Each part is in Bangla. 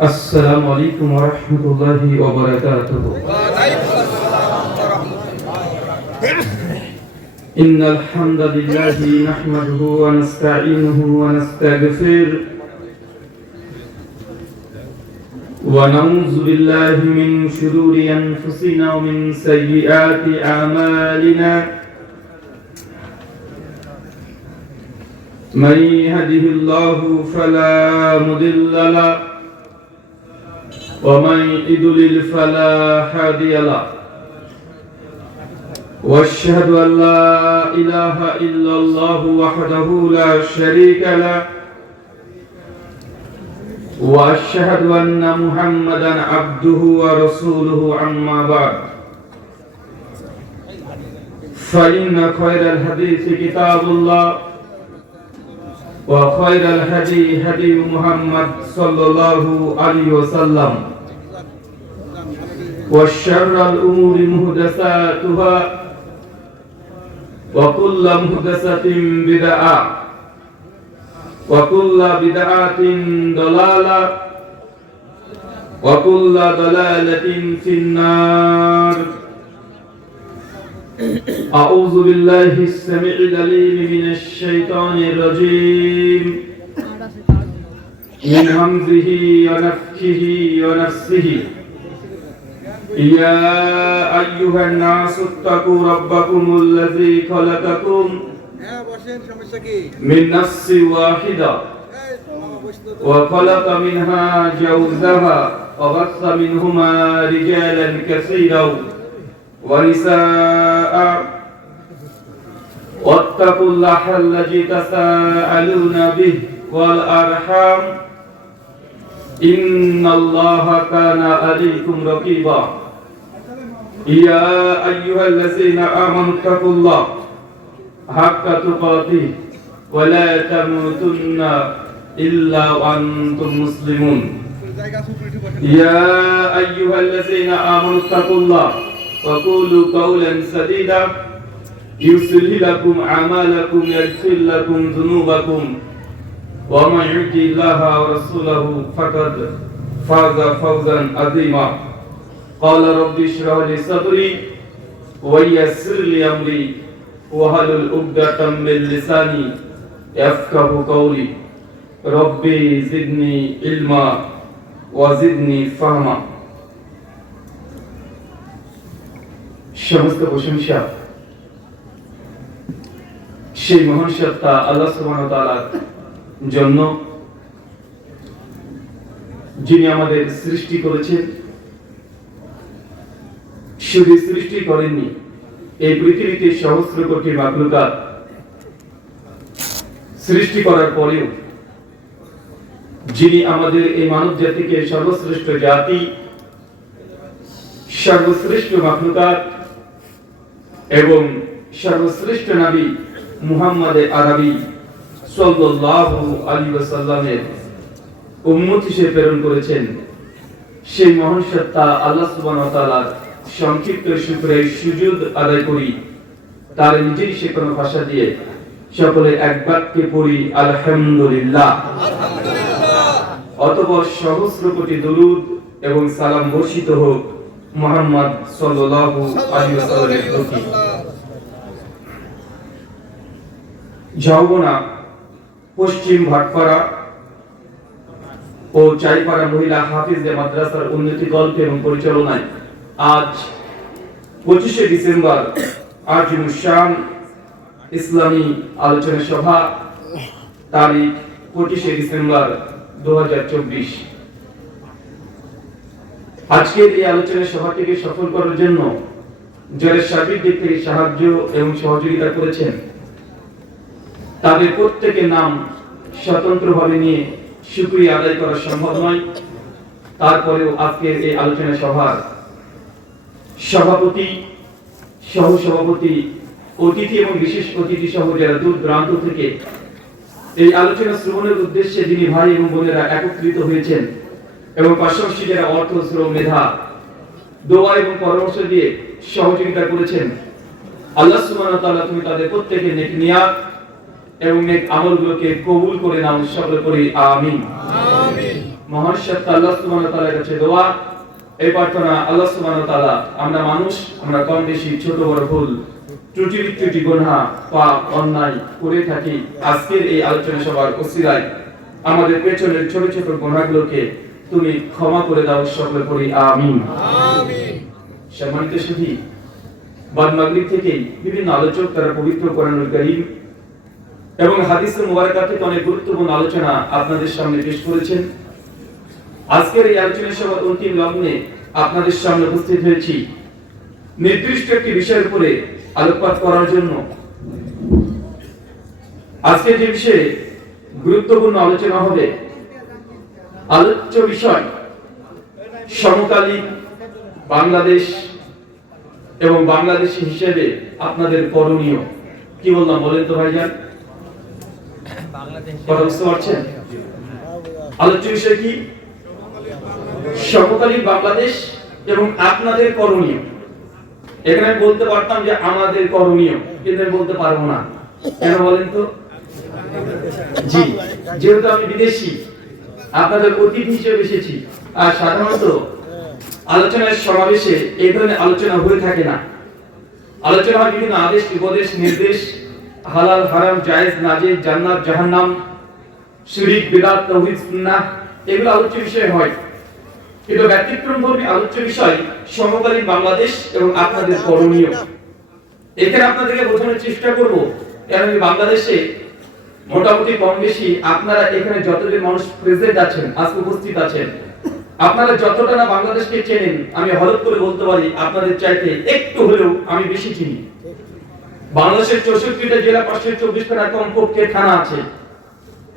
السلام عليكم ورحمة الله وبركاته. إن الحمد لله نحمده ونستعينه ونستغفره ونعوذ بالله من شرور أنفسنا ومن سيئات أعمالنا. من يهده الله فلا مضل له ومن يضلل فلا هادي له واشهد ان لا اله الا الله وحده لا شريك له واشهد ان محمدا عبده ورسوله اما بعد فان خير الحديث كتاب الله وخير الهدي هدي محمد صلى الله عليه وسلم وشر الأمور محدثاتها وكل محدثة بدعة وكل بدعة ضلالة وكل ضلالة في النار. أعوذ بالله السميع العليم من الشيطان الرجيم من همزه ونفخه ونفسه. يا أيها الناس اتقوا ربكم الذي خلقكم من نفس واحدة وخلق منها زوجها وبث منهما رجالا كثيرا ونساء واتقوا الله الذي تساءلون به والأرحام إن الله كان عليكم رقيبا. يا أيها الذين آمنوا اتقوا الله حق تقاته ولا تموتن إلا وأنتم مسلمون. يا أيها الذين آمنوا اتقوا الله وقولوا قولا سديدا يصلح لكم أعمالكم يغفر لكم ذنوبكم ومن يطع الله ورسوله فقد فاز فوزا عظيما. قال رب اشرح لي صدري ويسر لي أمري واحلل عقدة من لساني يفقهوا قولي. ربي زدني علما وزدني فهما. সমস্ত প্রশংসা সেই মহান সত্তা আল্লাহ সুবহানাহু ওয়া তাআলার জন্য, যিনি আমাদের সৃষ্টি করেছেন। শুধু সৃষ্টি করেননি, এই পৃথিবীতে সহস্র কোটি মাখলুকাত সৃষ্টি করার পরেও যিনি আমাদের এই মানব জাতিকে সর্বশ্রেষ্ঠ জাতি, সর্বশ্রেষ্ঠ মাখলুকাত এবং সর্বশ্রেষ্ঠ নবী মুহাম্মদ আরবি সাল্লাল্লাহু আলাইহি ওয়াসাল্লামের উম্মত হিসেবে প্রেরণ করেছেন, সেই মহান সত্তা আল্লাহ সুবহানাহু ওয়া তাআলার সংক্ষিপ্ত শুকরিয়া সুজুদ আদায় করি। তার নিজেই শেখানো ভাষা দিয়ে সকলে এক বাক্যে পড়ি আলহামদুলিল্লাহ। অতঃপর সহস্র কোটি দরুদ এবং সালাম বর্ষিত হোক মুহাম্মদ সাল্লাল্লাহু আলাইহি ওয়াসাল্লামের প্রতি। যৌবনা পশ্চিম ভাটপাড়া ও চাইপাড়া মহিলা হাফিজদের মাদ্রাসার উন্নতি কল্পে এবং পরিচালনায় আজ 25শে ডিসেম্বর আজিমুশান ইসলামী আলোচনা সভা, তারিখ 25শে ডিসেম্বর 2024। আজকের এই আলোচনা সভাটিকে সফল করার জন্য যারা সার্বিক দিক থেকে সাহায্য এবং সহযোগিতা করেছেন তাদের প্রত্যেকের নাম স্বতন্ত্রভাবে নিয়ে শুকরিয়া আদায় করা সম্ভব নয়। তারপরেও আজকের এই আলোচনা সভার সভাপতি, সহসভাপতি, অতিথি এবং বিশেষ অতিথি সহ যারা দূর দূরান্ত থেকে এই আলোচনা শ্রবণের উদ্দেশ্যে যিনি ভাই এবং বোনেরা একত্রিত হয়েছেন এবং পাশাপাশি যারা অর্থ, শ্রম, মেধা, দোয়া এবং পরামর্শ দিয়ে সহযোগিতা করেছেন, আল্লাহ সুবহানাহু ওয়া তাআলা তুমি তাদের প্রত্যেকের নেক নিয়াত এবং নেক আমলগুলোকে কবুল করে নাও, সকলে পড়ি আমিন। আমিন। মহান সত্তা আল্লাহ সুবহানাহু ওয়া তাআলার কাছে দোয়া এই প্রার্থনা, আল্লাহ সুবহানাহু ওয়া তাআলা আমরা মানুষ, আমরা কম বেশি ছোট বড় ভুল ত্রুটি বিচ্যুতি গুনাহ পাপ অন্যায় করে থাকি। আজকের এই আলোচনা সভার ওসিলায় আমাদের পেছনের ছোট ছোট গুনাহগুলোকে তুমি ক্ষমা করে দাও, সকলে পড়ি আমিন। আমিন। সম্মানিত সুধী, বাদ মাগরিব থেকে বিভিন্ন আলোচক তারা পবিত্র কোরআনুল কারীম এবং হাদিসের মুবারাকা থেকে অনেক গুরুত্বপূর্ণ আলোচনা আপনাদের সামনে পেশ করেছেন। আজকের এই আলোচনা সভার অন্তিম লগ্নে আপনাদের সামনে উপস্থিত হয়েছি নির্দিষ্ট একটি বিষয়ের উপরে আলোকপাত করার জন্য। আজকে যে বিষয়ে গুরুত্বপূর্ণ আলোচনা হবে, আলোচ্য বিষয় সমকালীন বাংলাদেশ এবং বাংলাদেশী হিসেবে আপনাদের করণীয়। কি বললাম বলেন তো ভাইজান? কথা বুঝতে পারছেন? আলোচ্য বিষয় কি? সমকালীন বাংলাদেশ এবং আপনাদের করণীয়। এখানে বলতে পারতাম যে আমাদের করণীয়, কিন্তু আমি বলতে পারবো না। কেন বলেন তো? জি, যেহেতু আমি বিদেশি, আপনাদের অতিথি হিসেবে এসেছি, আর সাধারণত আলোচনার সমাবেশে এই ধরনের আলোচনা হয়ে থাকে না। আলোচনা হয় বিভিন্ন আদেশ, উপদেশ, নির্দেশ, হালাল হারাম, জায়েজ নাজেজ, জান্নাত জাহান্নাম, শিরক বিদআত, তাওহীদ সুন্নাহ, এগুলো আলোচ্য বিষয় হয়। কিন্তু ব্যতিক্রমধর্মী আলোচ্য বিষয় সমকালীন বাংলাদেশ এবং আপনাদের করণীয়। এখানে আপনাদেরকে বোঝানোর চেষ্টা করব, কারণ বাংলাদেশে মোটামুটি কম বেশি আপনারা এখানে যতজন মানুষ প্রেজেন্ট আছেন, আজকে উপস্থিত আছেন, আপনারা যতটা না বাংলাদেশকে চেনেন, আমি হলফ করে বলতে পারি আপনাদের চাইতে একটু হলেও আমি বেশি চিনি। বাংলাদেশের 64টা জেলা, 524টা কমপক্ষে থানা আছে।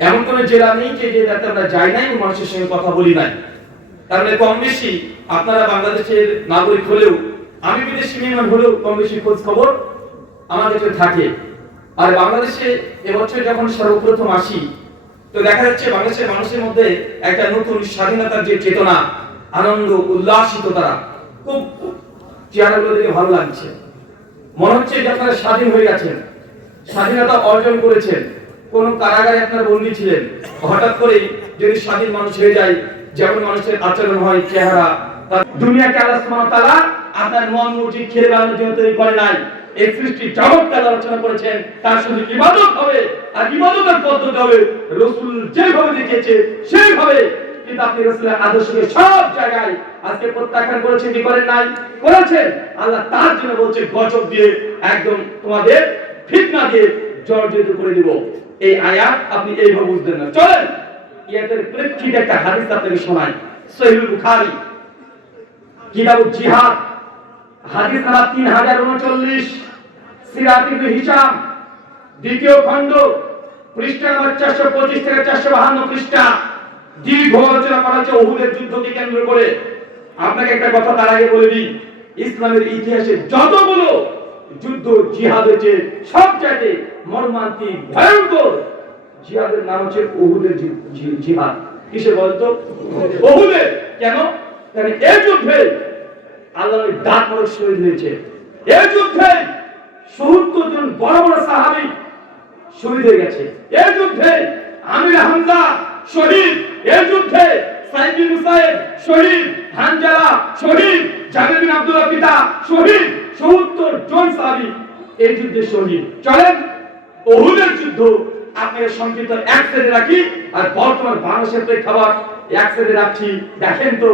এমন কোন জেলা নেই যে জেলাতে আমরা যাই নাই ও মানুষের সঙ্গে কথা বলি নাই। তার মানে কম বেশি আপনারা বাংলাদেশের নাগরিক হলেও, আমি বিদেশি মেহমান হলেও কম বেশি খোঁজ খবর আমার কাছে থাকে। আর বাংলাদেশে এবছর যখন সর্বপ্রথম আসি, তো দেখা যাচ্ছে বাংলাদেশের মানুষের মধ্যে একটা নতুন স্বাধীনতার যে চেতনা, আনন্দ, উল্লাসিত, তারা খুব চেহারাগুলো দেখে ভালো লাগছে। মনে হচ্ছে যে আপনারা স্বাধীন হয়ে গেছেন, স্বাধীনতা অর্জন করেছেন। কোন কারাগারে আপনারা বন্দী ছিলেন, হঠাৎ করে যদি স্বাধীন মানুষ হয়ে যায়, যেমন মানুষের আচরণ হয়, চেহারা, দুনিয়াকে আল্লাহ সুবহানাহু ওয়া তাআলা আপনার মন মসজিদ ছেড়ে বেড়ানোর জন্য তৈরি করে নাই। এই সৃষ্টি জগৎকে আলোচনা করেছেন, তার শুধু ইবাদত হবে, আর ইবাদতের পদ্ধতি হবে রাসূল যেভাবে দেখিয়েছে সেইভাবে। কিন্তু আপনি রাসূলের আদর্শকে সব জায়গায় আজকে প্রত্যাখ্যান করেছেন, কি করেন নাই? করেছেন। আল্লাহ তার জন্য বলছে গজব দিয়ে, একদম তোমাদের ফিতনা দিয়ে জর্জরিত করে দিব। এই আয়াত আপনি এইভাবে বুঝবেন না। চলেন ইয়াতের প্রেক্ষিতে একটা হাদিস আপনাকে শোনাই। সহিহ বুখারী কিতাবুল জিহাদ, হাদিস নাম্বার 3039, সিরাত ইবনে হিশাম দ্বিতীয় খণ্ড, পৃষ্ঠা নাম্বার 425 থেকে 452 পৃষ্ঠা। দীর্ঘ আলোচনা করা হচ্ছে উহুদের যুদ্ধকে কেন্দ্র করে। আপনাকে একটা কথা তার আগে বলে দিই, ইসলামের ইতিহাসে যতগুলো যুদ্ধ জিহাদ হয়েছে, সবচাইতে মর্মান্তিক ভয়ঙ্কর জিহাদের নাম হচ্ছে উহুদের জিহাদ। কিসে বলতো? উহুদের। কেন? কারণ এই যুদ্ধে আল্লাহর দাঁত মোড়ক শহীদ হয়েছে। এই যুদ্ধে ৭০ জন বড় বড় সাহাবী শহীদ হয়ে গেছে। এই যুদ্ধে আমির হামজা শহীদ, এই যুদ্ধে সাইদ বিন মুসাইব শহীদ, হানজালা শহীদ, জাবির বিন আব্দুল্লাহ পিতা শহীদ, ৭০ জন সাহাবী এই যুদ্ধে শহীদ। চলেন উহুদের যুদ্ধ আপনাকে সংক্ষিপ্ত এক সাইডে রাখি, আর বর্তমান বাংলাদেশের প্রেক্ষাপট এক সাইডে রাখছি। দেখেন তো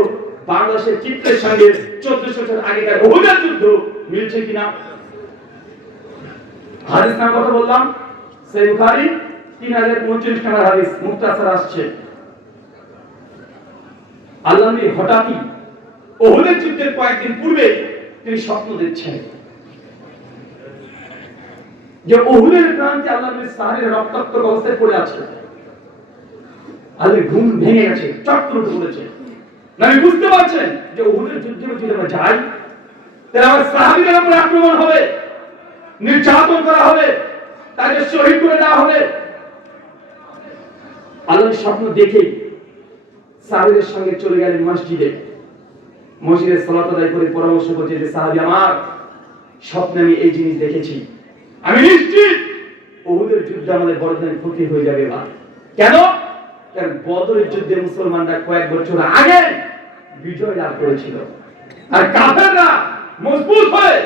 বাংলাদেশের চিত্রের সঙ্গে 1400 বছর আগেকার উহুদের যুদ্ধ মিলছে কিনা। হাদিস নাম কথা বললাম, সহিহ বুখারী 3039 নম্বর হাদিস, মুখতাসার আসছে। আল্লাহ নবী হঠাৎই উহুদের যুদ্ধের কয়েকদিন পূর্বে তিনি স্বপ্ন দেখছেন যে উহুদের প্রান্তে আল্লাহ নবী সাহাবীরা রক্তাক্ত অবস্থায় পড়ে আছে। আল্লাহ ঘুম ভেঙে গেছে, চট করে পড়েছে। নবী বুঝতে পারছেন যে উহুদের যুদ্ধে যদি আমরা যাই, তাহলে আমার সাহাবীদের উপর আক্রমণ হবে, নির্যাতন করা হবে, তাদের শহীদ করে দেওয়া হবে। আল্লাহর স্বপ্ন দেখে সাহাবীদের সঙ্গে চলে গেলেন মসজিদে। মসজিদে সালাত আদায় করে পরামর্শ করছে যে সাহাবী আমার, স্বপ্নে আমি এই জিনিস দেখেছি, আমি নিশ্চিত উহুদের যুদ্ধে আমাদের বড় ধরনের ক্ষতি হয়ে যাবে। কেন? কারণ বদরের যুদ্ধে মুসলমানরা কয়েক বছর আগে বিজয় লাভ করেছিল, আর কাফেররা মজবুত হয়ে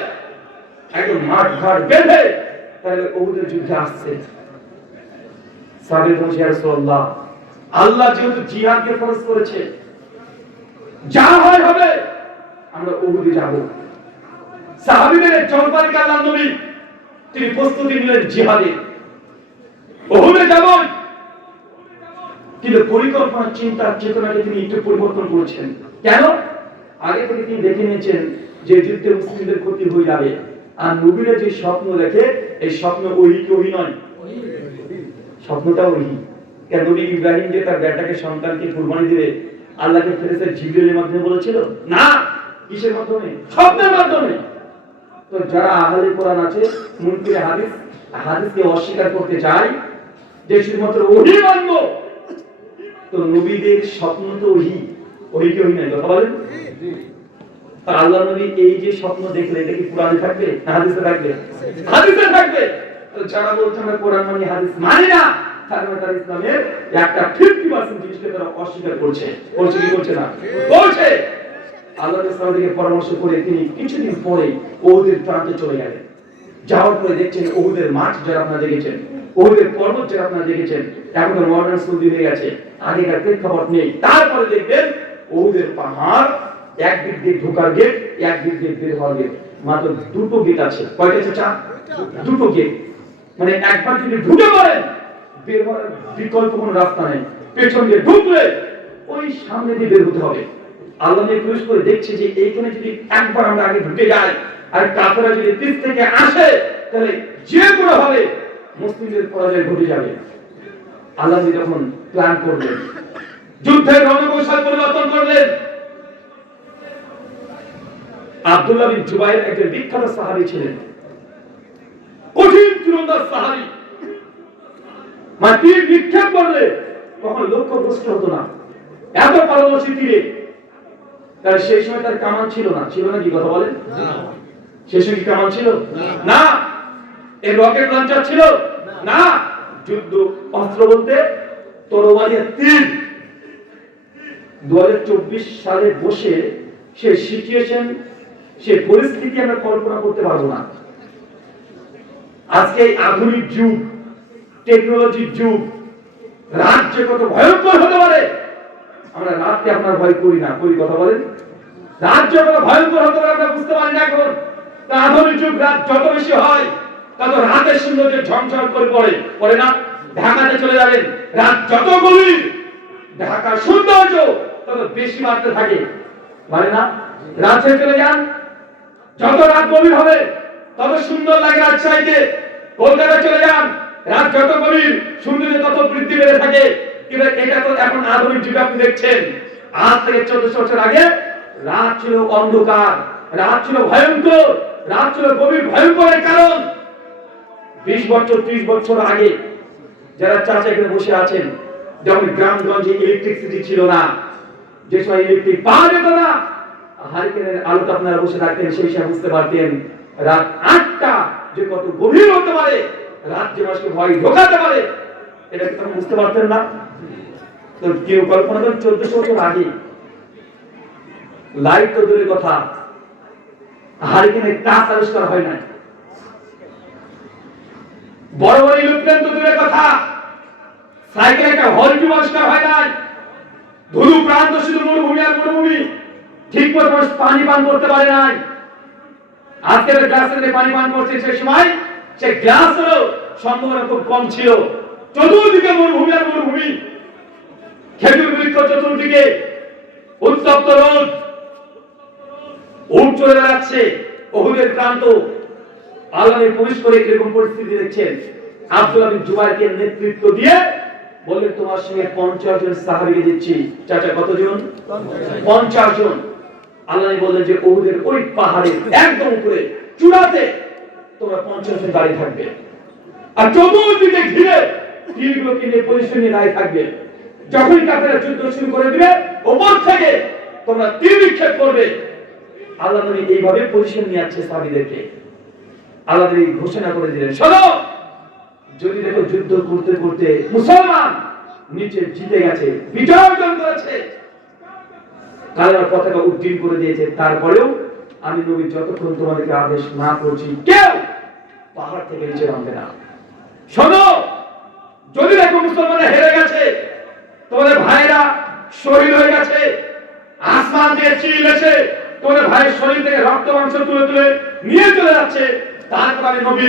একদম মাঠ ঘাট বেঁধে তাহলে উহুদের যুদ্ধে আসছে। সাহাবী বলছে, ইয়া রাসূলুল্লাহ, আল্লাহ যেহেতু জিহাদকে ফরজ করেছে, যা হয় হবে, আমরা উহুদে যাব। সাহাবীদের জনপালকে আল্লাহর নবী তিনি প্রস্তুতি নিলেন জিহাদে, উহুদে যাব। কিন্তু পরিকল্পনা, চিন্তা, চেতনাকে তিনি একটু পরিবর্তন করেছেন। কেন? আগে থেকে তিনি দেখে নিয়েছেন যে যুদ্ধে মুসলিমদের ক্ষতি হয়ে যাবে, আর নবীরা যে স্বপ্ন দেখে এই স্বপ্ন ওহি কি ওহি নয়? স্বপ্নটা ওহি। কেন নবী ইব্রাহিম যে তার বেটাকে সন্তানকে কুরবানি দিবে আল্লাহকে ফেরেশতা জিবরিলের মাধ্যমে বলেছিল না, কিসের মাধ্যমে? স্বপ্নের মাধ্যমে। তো যারা আহলে কোরআন আছে, মুনকিরে হাদিস, হাদিসকে অস্বীকার করতে চায় যে শুধুমাত্র ওহি মানব, তো নবীদের স্বপ্ন তো ওহি, ওহি কি ওহি নয়? কথা বলেন। আর আল্লাহর নবী এই যে স্বপ্ন দেখলেন, এটা কি কোরআনে থাকবে না হাদিসে থাকবে? হাদিসে থাকবে। তো যারা বলছে আমরা কোরআন মানি হাদিস মানি না, তারা ইসলামের একটা 50% জিনিসকে তারা অস্বীকার করছে। করছে কি করছে না? করছে। আল্লাহ রাসূল থেকে পরামর্শ করে তিনি কিছুদিন পরে উহুদের প্রান্তে চলে গেলেন। যাওয়ার পরে দেখছেন উহুদের মাঠ যারা আপনারা দেখেছেন, উহুদের পর্বত যারা আপনারা দেখেছেন, এখন তো মডার্ন সৌদি হয়ে গেছে, আগেকার প্রেক্ষাপট নেই। তারপরে দেখবেন উহুদের পাহাড়, একদিক দিয়ে ঢোকার গেট, একদিক দিয়ে বের হওয়ার গেট, মাত্র দুটো গেট আছে। কয়টা আছে? দুটো গেট। মানে একবার যদি ঢুকে পড়েন, বের হওয়ার বিকল্প কোনো রাস্তা নেই। পেছন দিয়ে ঢুকলে ওই সামনে দিয়ে বের হতে হবে। আল্লাহ নিয়ে প্রবেশ করে দেখছে যে এইখানে যদি একবার আমরা আগে ঢুকে যাই আর কাফেররা যদি পিছ থেকে আসে, তাহলে যে কোনো ভাবে মুসলিমদের পরাজয় ঘটে যাবে। আল্লাহ যখন প্ল্যান করলেন, যুদ্ধের রণকৌশল পরিবর্তন করলেন। আব্দুল্লাহ বিন জুবাইর একজন বিখ্যাত সাহাবী ছিলেন, কঠিন তীরন্দাজ সাহাবী। তীর নিক্ষেপ করলে কখন লক্ষ্যভ্রষ্ট হতো না, এত পারদর্শী তীরে। তার সেই সময় তার কামান ছিল না। ছিল না? কি কথা বলেন? সেই সময় কি কামান ছিল না? এই রকেট লঞ্চার ছিল না? যুদ্ধ অস্ত্র বলতে তরবারি আর তীর। 2024 সালে বসে সেই সিচুয়েশন, সেই পরিস্থিতি আমরা কল্পনা করতে পারবো না। আজকে এই আধুনিক যুগ, টেকনোলজির যুগ, রাত যে কত ভয়ঙ্কর হতে পারে, আমরা রাতকে আপনার ভয় করি না, করি? কথা বলেন। রাত যে কত ভয়ঙ্কর হতে পারে আমরা বুঝতে পারি না এখন। আধুনিক যুগ, রাত যত বেশি হয় তত রাতের সৌন্দর্য ঝমঝম করে পড়ে না? ঢাকাতে চলে যাবেন, রাত যত গভীর, ঢাকার সৌন্দর্য তত বেশি বাড়তে থাকে, মানে না? রাতে চলে যান, যত রাত গভীর হবে তত সুন্দর লাগে রাজশাহীতে। কলকাতায় চলে যান, রাত যত গভীর, সৌন্দর্য তত বৃদ্ধি পেতে থাকে। কিন্তু এটা তো এখন আধুনিক যুগে আপনি দেখছেন। আজ থেকে 1400 বছর আগে রাত ছিল অন্ধকার, রাত ছিল ভয়ঙ্কর, রাত ছিল গভীর ভয়ঙ্করের কারণ 20 বছর 30 বছর আগে যারা চাচা এখানে বসে আছেন, যখন গ্রামগঞ্জে ইলেকট্রিসিটি ছিল না, যে সময় ইলেকট্রিক পাওয়া যেত না, হারিকেনের আলোতে আপনারা বসে থাকতেন, সেই সময় বুঝতে পারতেন রাত 8টা যে কত গভীর হতে পারে, রাত যে মানুষকে ভয় ঢোকাতে পারে, এটা কি তখন বুঝতে পারতেন না? তো কেউ কল্পনা করেন 1400 বছর আগে লাইট তো দূরের কথা, হারিকেনের কাঁচ আবিষ্কার হয় নাই, বড় বড় ইলেকট্রন তো দূরের কথা, সাইকেল একটা হলটি আবিষ্কার হয় নাই, ধুলু প্রান্ত শুধু মরুভূমি আর মরুভূমি, ঠিক মতো পানি পান করতে পারে নাই। আজকে গ্লাসে পানি পান করছে, সেই সময় সেই গ্লাস হলো সম্ভাবনা খুব কম ছিল। চতুর্দিকে মরুভূমি আর মরুভূমি, খেজুর বৃক্ষ চতুর্দিকে, উত্তপ্ত রোদ, উঠ চলে বেড়াচ্ছে উহুদের প্রান্ত। আল্লাহ প্রবেশ করে এরকম পরিস্থিতি দেখছেন। আব্দুল্লাহ বিন জুবাইরকে নেতৃত্ব দিয়ে বললেন, তোমার সঙ্গে 50 জন সাহাবীকে দিচ্ছি। চাচা কতজন? 50 জন। আল্লাহ বললেন যে উহুদের ওই পাহাড়ের একদম উপরে চূড়াতে তোমরা 50 জন দাঁড়িয়ে থাকবে, আর চতুর্দিকে ঘিরে তীরগুলোকে নিয়ে পজিশন নিয়ে দাঁড়িয়ে থাকবে। যখনই কাফেররা যুদ্ধ শুরু করে দিবে, ওপর থেকে তোমরা তীর নিক্ষেপ করবে। আল্লাহ নবী এইভাবে পজিশন নিয়ে আসছে সাহাবীদেরকে। আল্লাহ নবী ঘোষণা করে দিলেন, শোনো, যদি দেখো যুদ্ধ করতে করতে মুসলমান নিচে জিতে গেছে, বিজয় অর্জন করেছে, কালেমার পতাকা উড্ডীন করে দিয়েছে। তারপরেও আমি নবী যতক্ষণ তোমাদেরকে আদেশ না করছি কেউ পাহাড় থেকে নিচে নামবে না। শোনো, যদি দেখো মুসলমানরা হেরে গেছে, তোমাদের ভাইরা শহীদ হয়ে গেছে, আসমান দিয়ে চিল এসে তোমাদের ভাইয়ের শরীর থেকে রক্ত মাংস তুলে তুলে নিয়ে চলে যাচ্ছে, তারপর আমি নবী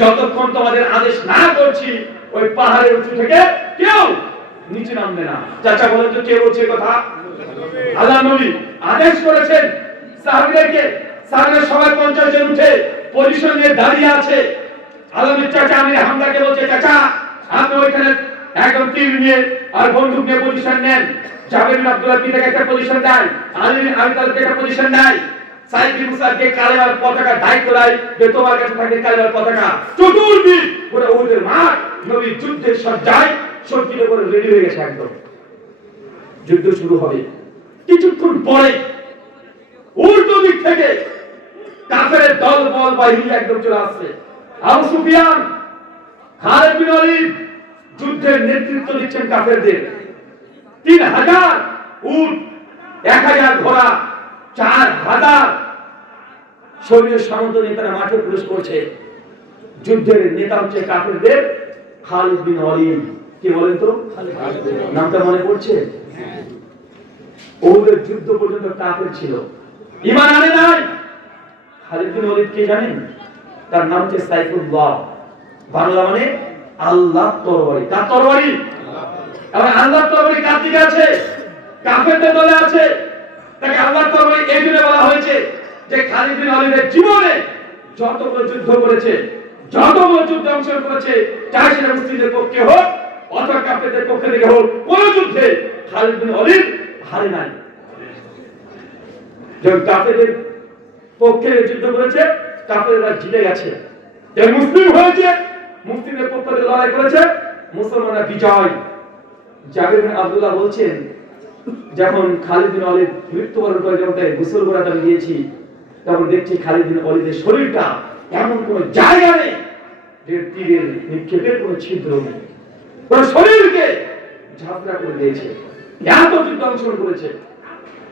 যতক্ষণ তোমাদের আদেশ না করছি ওই পাহাড়ের উঁচু থেকে কেউ নিচে নামবে না। চাচা বলেন তো কে বলছে কথা? আল্লাহ নবী আদেশ করেছেন সাহাবীদেরকে। সাহাবীরা সবাই 50 জন উঠে পজিশন নিয়ে দাঁড়িয়ে আছে। আলমের চাচা আমির হামদাকে বলছে, চাচা আপনি ওইখানে একদম তীর নিয়ে আর বন্দুক নিয়ে পজিশন নেন। জাবের বিন আব্দুল্লাহ পিতাকে একটা পজিশন দেয়, আলী বিন আবি তালিবকে একটা পজিশন দেয়, সাইদ বিন মুসাকে কালেমার পতাকা দায়িত্ব দেয় যে তোমার কাছে থাকে কালেমার পতাকা। চতুর্দিক পুরো উহুদের মাঠ নবী যুদ্ধের সজ্জায় সজ্জিত করে রেডি হয়ে গেছে, একদম যুদ্ধ শুরু হবে। কিছুক্ষণ পরে উল্টো দিক থেকে কাফেরের দল বল বাহিনী একদম চলে আসছে। আবু সুফিয়ান, খালিদ বিন ওয়ালিদ যুদ্ধের নেতৃত্ব দিচ্ছেন কাফেরদের। 3000 উট, 1000 ঘোড়া, 4000 সৈন্যের সামন্ত নেতারা মাঠে প্রবেশ করছে। যুদ্ধের নেতা হচ্ছে কাফেরদের খালিদ বিন ওয়ালিদ। কি বলেন তো? নামটা মনে পড়ছে? ওদের যুদ্ধ পর্যন্ত কাফের ছিল, ঈমান আনে নাই। খালিদ বিন ওয়ালিদ কে জানেন? তার নাম হচ্ছে সাইফুল্লাহ, বাংলা মানে আল্লাহ তরবারি। তার তরবারি এবং আল্লাহর তরবারি কার দিকে আছে? কাফেরদের দলে আছে। তাকে আল্লাহর তরবারি এই জন্য বলা হয়েছে যে খালিদ বিন ওয়ালিদের জীবনে যতগুলো যুদ্ধ করেছে, যতগুলো যুদ্ধে অংশগ্রহণ করেছে, চাই সেটা মুসলিমদের পক্ষে হোক অথবা কাফেরদের পক্ষে থেকে হোক, কোন যুদ্ধে খালিদ বিন ওয়ালিদ হারে নাই। যখন কাফেরদের পক্ষে যুদ্ধ করেছে, কাফেররা জিতে গেছে, যখন মুসলিম হয়েছে, মুসলিমদের পক্ষ থেকে লড়াই করেছে, মুসলমানরা বিজয়। জাবের বিন আব্দুল্লাহ বলছেন, যখন খালিদ বিন ওয়ালিদ মৃত্যুবরণ করে যখন তাকে গোসল করাতে আমি গিয়েছি, তখন দেখছি খালিদ বিন ওয়ালিদের শরীরটা এমন কোন জায়গা নেই যে তীরের নিক্ষেপের কোন ছিদ্র নেই, পুরো শরীরকে ঝাপটা করে দিয়েছে। এত যুদ্ধ অংশগ্রহণ করেছে,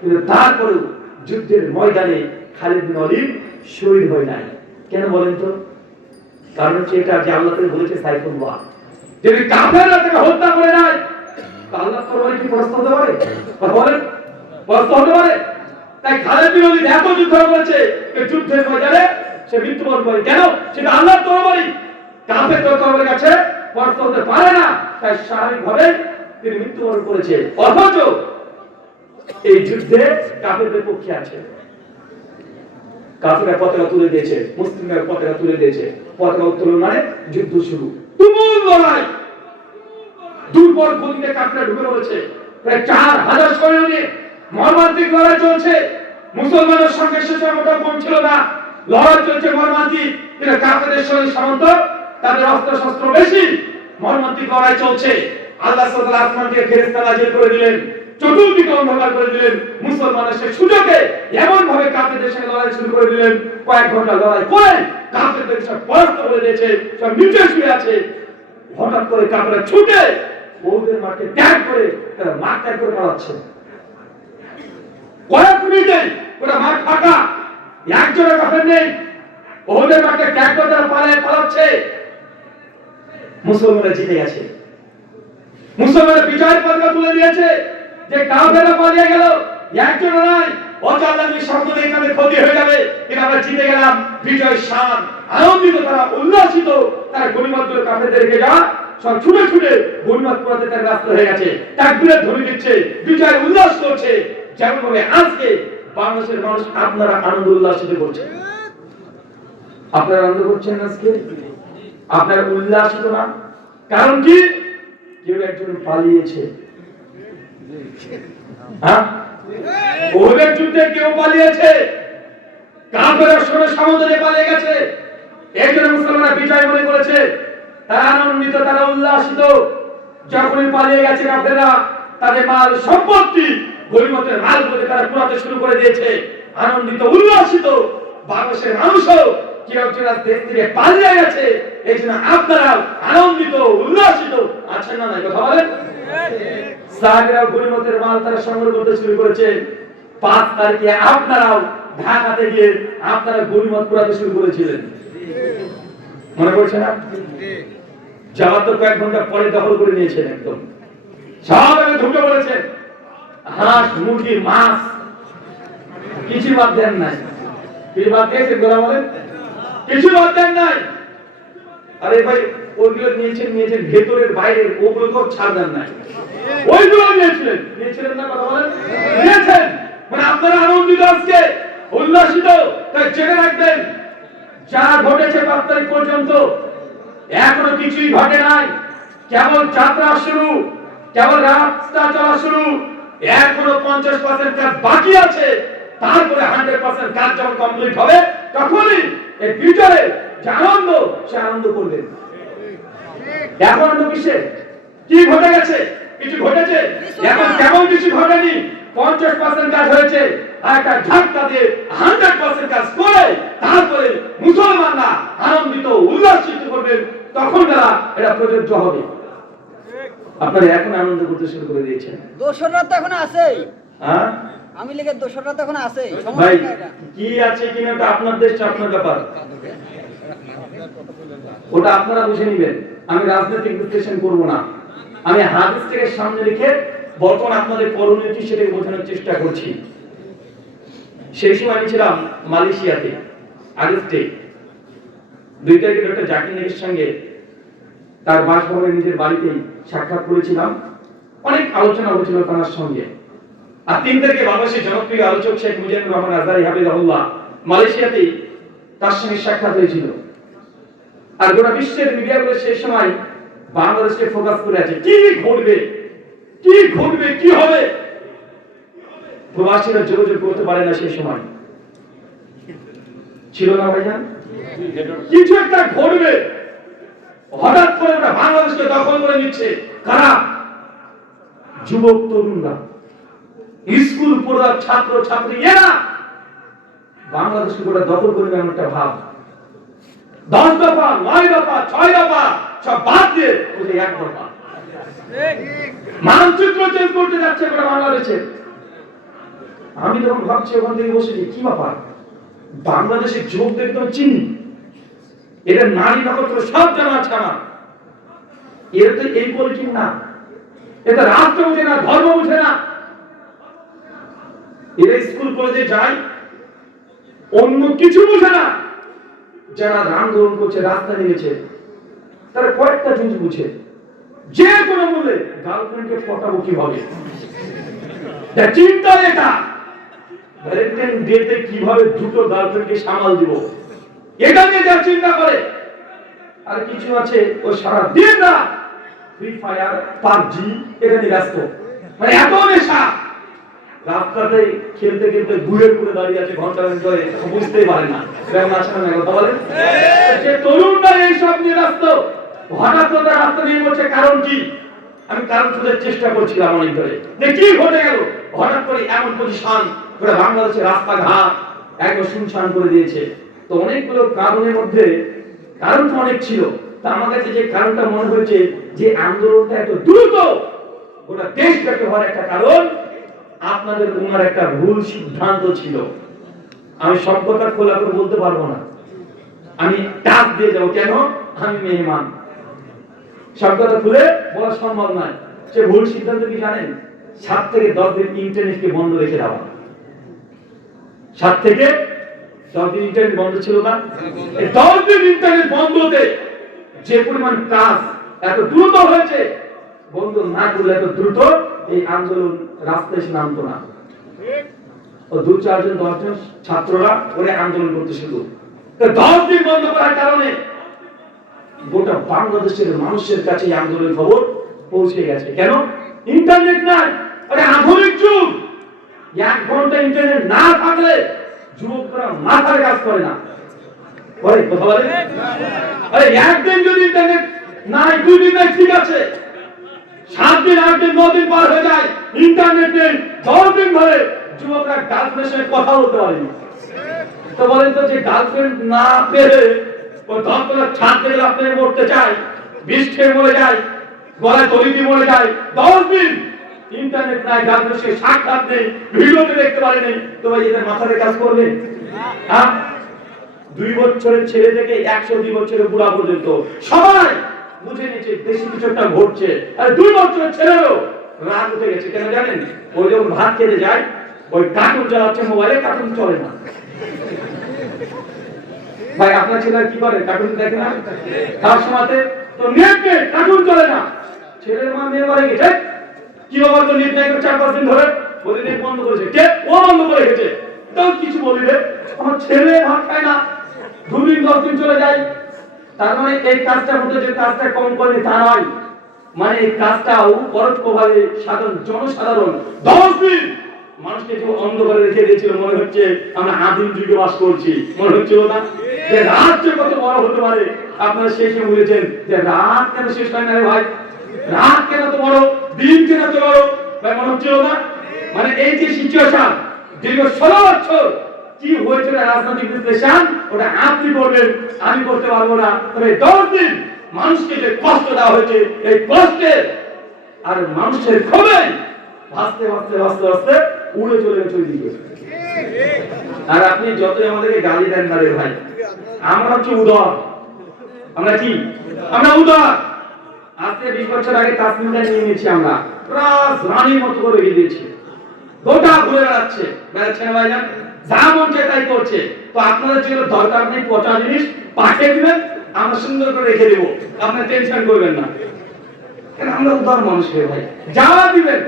কিন্তু তারপরেও যুদ্ধের ময়দানে খালিদ বিন ওয়ালিদ শহীদ হয় নাই। কেন বলেন তো? কারণ হচ্ছে এটা যে আল্লাহ তাআলা বলেছে সাইফুল্লাহ, যদি কাফেররা তাকে হত্যা করে নাই, আল্লাহ তরবারি কি পরাস্ত হতে পারে? কথা বলেন, পরাস্ত হতে পারে? তাই খালিদ বিন ওয়ালিদ এত যুদ্ধ করেছে, এই যুদ্ধের ময়দানে সে মৃত্যুবরণ করে। কেন? সেটা আল্লাহর তরবারি, কাফের তরবারির কাছে পরাস্ত হতে পারে না, তাই স্বাভাবিকভাবে তিনি মৃত্যুবরণ করেছে। অথচ এই যুদ্ধে কাফেরদের পক্ষে আছে। কাফেররা পতাকা তুলে দিয়েছে, মুসলিমরা পতাকা তুলে দিয়েছে। পতাকা উত্তোলন মানে যুদ্ধ শুরু, তুমুল লড়াই। দুর্বল গতিতে কাফেররা ঢুকে পড়েছে, প্রায় 4000 সৈন্য নিয়ে মর্মান্তিক লড়াই চলছে। মুসলমানদের সঙ্গে শেষে মোটা কম ছিল না, লড়াই চলছে মর্মান্তিক। কিন্তু কাফেরদের সঙ্গে সামন্ত তাদের অস্ত্র শস্ত্র বেশি, মর্মান্তিক লড়াই চলছে। আল্লাহ সুবহানাহু ওয়া তাআলা আসমান থেকে ফেরেশতা নাযিল করে দিলেন, চতুর্দিকে অন্ধকার করে দিলেন। মুসলমানরা সে সুযোগে এমন ভাবে কাফেরদের সঙ্গে লড়াই শুরু করে দিলেন, কয়েক ঘন্টা লড়াই করে কাফেরদের সব পরাস্ত করে দিয়েছে, সব নিচে শুয়ে আছে। হঠাৎ করে কাফেররা ছুটে ওদের মাঠে ত্যাগ করে তারা মাঠ ত্যাগ করে পালাচ্ছে। কয়েক মিনিটে পুরো মাঠ ফাঁকা, একজনের কাফের নেই। ওদের মাঠে ত্যাগ করে তারা পালাচ্ছে। মুসলমানরা জিতে গেছে, মুসলমানরা বিজয়ের পতাকা তুলে দিয়েছে। যে কাফেররা পালিয়ে গেল, একজন নাই, অজান্তে শব্দ এখানে ক্ষতি হয়ে যাবে, কিন্তু আমরা জিতে গেলাম। বিজয় শান আনন্দিত, তারা উল্লাসিত। তারা গনিমত করে কাফেরদেরকে যা সব ছুটে ছুটে গনিমত করাতে তারা রাস্তা হয়ে গেছে, তাকবীরের ধ্বনি দিচ্ছে, বিজয় উল্লাস করছে। যেমন ভাবে আজকে বাংলাদেশের মানুষ আপনারা আনন্দ উল্লাসিত করছে। আপনারা আনন্দ করছেন আজকে? আপনারা উল্লাসিত না? কারণ কি? কেউ একজন পালিয়েছে। ওদের যুদ্ধে কেউ পালিয়েছে, কাফেররা সরে সামুদ্রে পালিয়ে গেছে। এই জন্য মুসলমানরা বিজয় মনে করেছে, তারা আনন্দিত, তারা উল্লাসিত। যখনই পালিয়ে গেছে কাফেররা, তাদের মাল সম্পত্তি গনিমতের মাল বলে তারা পুরাতে শুরু করে দিয়েছে। আনন্দিত উল্লাসিত বাংলাদেশের মানুষও কেউ একজন দেশ থেকে পালিয়ে গেছে। এই জন্য আপনারা আনন্দিত উল্লাসিত আছেন না? কথা বলেন। সাহাবীরা গনিমতের মাল তারা সংগ্রহ করতে শুরু করেছে। 5 তারিখে আপনারাও ঢাকাতে গিয়ে আপনারা গনিমত কুড়াতে শুরু করেছিলেন, মনে পড়ছে না? যাওয়ার তো কয়েক ঘন্টা পরে দখল করে নিয়েছেন, একদম সব ঢুকে পড়েছেন। হাঁস, মুরগি, মাছ কিছু বাদ দেন নাই। কিছু বাদ দিয়েছেন বলা বলেন? কিছু বাদ দেন নাই। আরে ভাই, ওইগুলো নিয়েছেন ভেতরের বাইরের, ওগুলো তো ছাড় দেন নাই। ওইগুলো নিয়েছিলেন না? কথা বলেন, নিয়েছেন। মানে আপনারা আনন্দিত, আজকে উল্লাসিত। তাই জেনে রাখবেন, যা ঘটেছে 5 তারিখ পর্যন্ত এখনো কিছুই ঘটে নাই। কেবল যাত্রা শুরু, কেবল রাস্তা চলা শুরু। এখনো 50% কাজ বাকি আছে। তারপরে 100% কাজ যখন কমপ্লিট হবে, তখনই এই বিজয়ে যে আনন্দ, সে আনন্দ করবেন। এখন তো কিসে কি ঘটে গেছে? কিছু ঘটেছে? এখন কেমন কিছু ঘটেনি। 50% কাজ হয়েছে, আর একটা ঝটকা দিয়ে 100% কাজ করে তারপরে মুসলমানরা আনন্দিত উল্লাসিত করবেন, তখন তারা এটা প্রযোজ্য হবে। আপনারা এখন আনন্দ করতে শুরু করে দিয়েছেন। দোসররা তো এখন আছে। হ্যাঁ, আমি লিখে দোসররা তো এখন আছে। ভাই কি আছে কিনা এটা আপনার দেশ, আপনার ব্যাপার, ওটা আপনারা বুঝে নেবেন। আমি রাজনৈতিক বিশ্লেষণ করব না। আমি হাদিস থেকে সামনে রেখে বর্তমান আপনাদের করণীয় কি সেটাকে বোঝানোর চেষ্টা করছি। সেই সময় আমি ছিলাম মালয়েশিয়াতে, আগস্টে 2 তারিখে ডক্টর জাকির নায়েকের সঙ্গে তার বাসভবনে নিজের বাড়িতেই সাক্ষাৎ করেছিলাম। অনেক আলোচনা হয়েছিল তার সঙ্গে। আর 3 তারিখে বাংলাদেশের জনপ্রিয় আলোচক শেখ মুজিবুর রহমান আজহারি হাফিজাহুল্লাহ মালয়েশিয়াতে তার সঙ্গে সাক্ষাৎ হয়েছিল। আর গোটা বিশ্বের মিডিয়াগুলো সেই সময় বাংলাদেশকে ফোকাস করে আছে, কি ঘটবে, কি ঘটবে, কি হবে। প্রবাসীরা যোগাযোগ করতে পারে না সেই সময়, ছিল না ভাইজান? কিছু একটা ঘটবে, হঠাৎ করে ওটা বাংলাদেশকে দখল করে নিচ্ছে। কারা? যুবক তরুণরা, স্কুল পড়ুয়া ছাত্র ছাত্রী, এরা বাংলাদেশকে গোটা দখল করবে এমন একটা ভাব। 10 দফা, 9 দফা, 6 দফা সব বাদ দিয়ে ওই 1 দফা মানচিত্র চেঞ্জ করতে যাচ্ছে গোটা বাংলাদেশে। আমি যখন ভাবছি ওখান থেকে বসে, কি ব্যাপার, বাংলাদেশের যুবকদের তো চিনি, এরা নারী নক্ষত্র সব জানা আছে আমার। এরা তো এই পলিটিক না, এটা রাষ্ট্র বুঝে না, ধর্ম বুঝে না। এরা স্কুল কলেজে যায়, অন্য কিছু বুঝে না। যারা আন্দোলন করছে, রাস্তা নেমেছে, তারা কয়েকটা জিনিস বুঝে, যে কোনো মূল্যে গার্লফ্রেন্ডকে পটাবো কিভাবে, চিন্তা এটা। ভ্যালেন্টাইন ডেতে কিভাবে দুটো গার্লফ্রেন্ডকে সামাল দিব, এটা নিয়ে যা চিন্তা করে। আর কিছু আছে ও সারা দিন রাত ফ্রি ফায়ার, পাবজি এখানে ব্যস্ত, মানে এত নেশা। রাস্তাতে খেলতে খেলতে ঘুরে ঘুরে দাঁড়িয়ে আছে ঘন্টা ধরে, বুঝতেই পারে না। কেমন আছে না কথা বলেন? যে তরুণরা এইসব নিয়ে ব্যস্ত, হঠাৎ করে রাস্তা নিয়ে বলছে, কারণ কি? আমি কারণ খোঁজার চেষ্টা করছিলাম অনেক ধরে, যে কি ঘটে গেল হঠাৎ করে এমন পজিশন, পুরো বাংলাদেশের রাস্তাঘাট একদম শুনশান করে দিয়েছে। তো অনেকগুলো কারণের মধ্যে কারণ তো অনেক ছিল, তা আমার কাছে যে কারণটা মনে হয়েছে, যে আন্দোলনটা এত দ্রুত গোটা দেশব্যাপী হওয়ার একটা কারণ, আপনাদের উনার একটা ভুল সিদ্ধান্ত ছিল। আমি সব কথা খোলা করে বলতে পারবো না, আমি টাচ দিয়ে যাবো, কেন? আমি মেহমান, সব কথা খুলে বলা সম্ভব নয়। সে ভুল সিদ্ধান্ত কি জানেন? 7 থেকে 10 দিন ইন্টারনেটকে বন্ধ রেখে দেওয়া। 7 থেকে 10 দিন ইন্টারনেট বন্ধ ছিল না? এই 10 দিন ইন্টারনেট বন্ধতে যে পরিমাণ কাজ এত দ্রুত হয়েছে, বন্ধ না করলে এত দ্রুত এই আন্দোলন রাস্তায় এসে নামতো না। ও 2-4 জন 10 জন ছাত্ররা ওরে আন্দোলন করতে শুরু। 10 দিন বন্ধ করার কারণে গোটা বাংলাদেশের মানুষের কাছে এই আন্দোলনের খবর পৌঁছে গেছে। কেন? ইন্টারনেট নাই। আরে আধুনিক যুগ, 1 ঘন্টা ইন্টারনেট না থাকলে যুবকরা মাথার কাজ করে না। করে কথা বলে? আরে একদিন যদি ইন্টারনেট নাই, 2 দিন নাই, ঠিক আছে। 7 দিন, 8 দিন, 9 দিন পার হয়ে যায়, ইন্টারনেট নেই, 10 দিন ধরে যুবকরা গার্লফ্রেন্ডের সঙ্গে কথা বলতে পারেনি। তো বলেন তো, যে গার্লফ্রেন্ড না পেয়ে ও 10 তলা ছাদ থেকে আপনি মরতে চায়, 20 খেয়ে মরে যায়, গলায় দড়ি দিয়ে মরে যায় 10 দিন, ইন্টারনেট নাই, যাদের সে সাক্ষাৎ নেই, ভিডিওতে দেখতে পারেনি, তো ভাই এদের মাথায় কাজ করবে? হ্যাঁ, 2 বছরের ছেলে থেকে 102 বছরের বুড়া পর্যন্ত সবাই বুঝে নিচ্ছে বেশি কিছু একটা ঘটছে। আর 2 বছরের ছেলেরও রাগ উঠে গেছে। কেন জানেন? ওই যখন ভাত খেতে যায়, ওই কার্টুন চালাচ্ছে মোবাইলে, কার্টুন চলে না। ভাই আপনার ছেলে কি করে? কার্টুন দেখে না? খাওয়ার সময়তে তো নেট নেই, কার্টুন চলে না। ছেলের মা মেয়ে বাড়ি গেছে, কি বাবা তো নেট নাই 4-5 দিন ধরে, বলে নেট বন্ধ করেছে। কে? ও বন্ধ করে রেখেছে। তাও কিছু বলি রে, আমার ছেলে ভাত খায় না, 2 দিন 10 দিন চলে যায়। তার মানে এই কাজটা হতে যে কাজটা কম করে তা নয়, মানে এই কাজটাও পরোক্ষভাবে সাধারণ জনসাধারণ 10 দিন মানুষকে যে অন্ধকারে রেখে দিয়েছিল, মনে হচ্ছে আমরা আদিম যুগে বাস করছি, মনে হচ্ছিল না যে রাত যে কত বড় হতে পারে। আপনারা শেষে বলেছেন যে রাত কেন শেষ হয় না রে ভাই, রাত কেন তো বড়, দিন কেন তো বড় ভাই, মনে হচ্ছিল না? মানে এই যে সিচুয়েশন দীর্ঘ 16 বছর কি হয়েছিল রাজনৈতিক বিশ্লেষণ, ওটা আপনি করবেন, আমি করতে পারবো না। তবে 10 দিন মানুষকে যে কষ্ট দেওয়া হয়েছে, এই কষ্টের আর মানুষের ক্ষোভে ভাসতে ভাসতে ভাসতে ভাসতে উড়ে চলে গেছে ওই দিকে। আর আপনি যতই আমাদেরকে গালি দেন না রে ভাই, আমরা হচ্ছে উদার। আমরা কি? আমরা উদার। আজকে 20 বছর আগে কাশ্মীরটা নিয়ে নিয়েছি আমরা, রাজ রানীর মতো করে রেখে দিয়েছি, গোটা ঘুরে বেড়াচ্ছে না ভাইজান, যা মন চায় তাই করছে। তো আপনাদের যেগুলো দরকার নেই পচা জিনিস পাঠিয়ে দিবেন, আমরা সুন্দর করে রেখে দেবো, আপনার টেনশন করবেন না। কেন? আমরা উদার মানুষ রে ভাই, যা দিবেন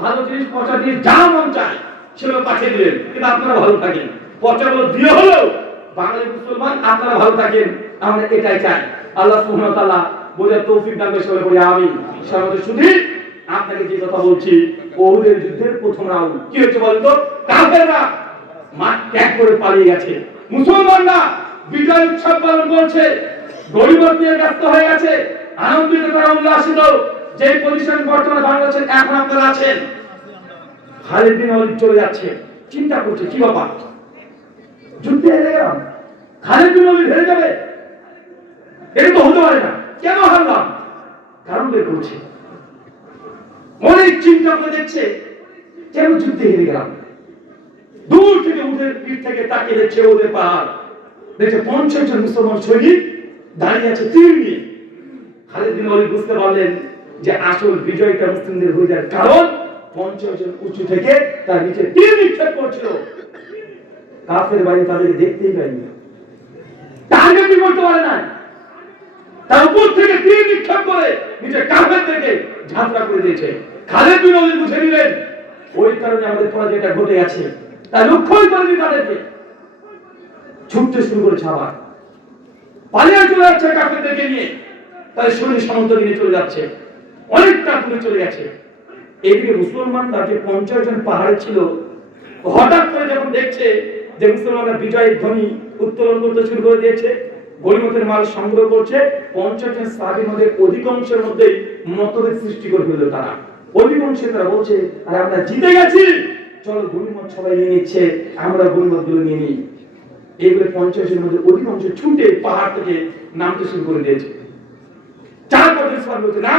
ভালো জিনিস পচা জিনিস যা মন চায় সেগুলো পাঠিয়ে দিবেন, কিন্তু আপনারা ভালো থাকেন। পচাগুলো দিয়ে হলেও বাঙালি মুসলমান আপনারা ভালো থাকেন, আমরা এটাই চাই। আল্লাহ সুবহানাহু ওয়া তাআলা বোঝার তৌফিক দান করে সবাই বলি আমিন। সর্বদা শুধু আপনাকে যে কথা বলছি, ওহুদের যুদ্ধের প্রথম রাউন্ড কি হচ্ছে বলেন তো? কাফেররা মাঠ ত্যাগ করে পালিয়ে গেছে, মুসলমানরা বিজয় উৎসব পালন করছে, গরিবত নিয়ে ব্যস্ত হয়ে গেছে, আনন্দিত তারা উল্লাসিত। যে পজিশন বর্তমানে বাংলাদেশের এখন আপনারা আছেন, খালিদ বিন ওয়ালিদ চলে যাচ্ছে, চিন্তা করছে কি বাবা যুদ্ধে হেরে গেলাম, খালিদ বিন ওয়ালিদ হেরে যাবে, এটা তো হতে পারে না, কেন হারলাম? কারণ বের করছে, অনেক চিন্তা করে দেখছে কেন যুদ্ধে হেরে গেলাম। দূর থেকে ওদের পিঠ থেকে তাকিয়ে দেখছে ওদের পাহাড়, দেখছে 50 জন মুসলমান সৈনিক দাঁড়িয়ে আছে তীর নিয়ে। খালিদ বিন ওয়ালিদ বুঝতে পারলেন যে আসল বিজয়টা মুসলিমদের হয়ে যাওয়ার কারণ 50 জন উঁচু থেকে তার নিচে তীর নিক্ষেপ করছিল। কাফের বাহিনী তাদেরকে দেখতেই পায়নি, টার্গেটই করতে পারে না, তার উপর থেকে তীর নিক্ষেপ করে নিচে কাফের থেকে ঝাঁঝরা করে দিয়েছে। খালিদ বিন ওয়ালিদ বুঝে নিলেন ওই কারণে আমাদের পরাজয়টা ঘটে গেছে, তাই লক্ষ্যই করেনি তাদেরকে, ছুটতে শুরু করেছে, আবার পালিয়ে চলে যাচ্ছে কাফেরদেরকে নিয়ে, তাই সৈন্য সামন্ত নিয়ে চলে যাচ্ছে, অনেকটা দূরে চলে গেছে। এদিকে মুসলমানরা যে 50 জন পাহাড়ে ছিল, হঠাৎ করে যখন দেখছে যে মুসলমানরা বিজয়ের ধ্বনি উত্তোলন করতে শুরু করে দিয়েছে, গনিমতের মাল সংগ্রহ করছে, 50 জন সাহাবীর মধ্যে অধিকাংশের মধ্যেই মতভেদ সৃষ্টি করে ফেলল তারা। অধিকাংশে তারা বলছে আরে আমরা জিতে গেছি, চলো গনিমত সবাই নিয়ে নিচ্ছে, আমরা গনিমত গুলো নিয়ে নিই। এইগুলো 50 জনের মধ্যে অধিকাংশ ছুটে পাহাড় থেকে নামতে শুরু করে দিয়েছে। 4-5 সাহাবী বলছে না,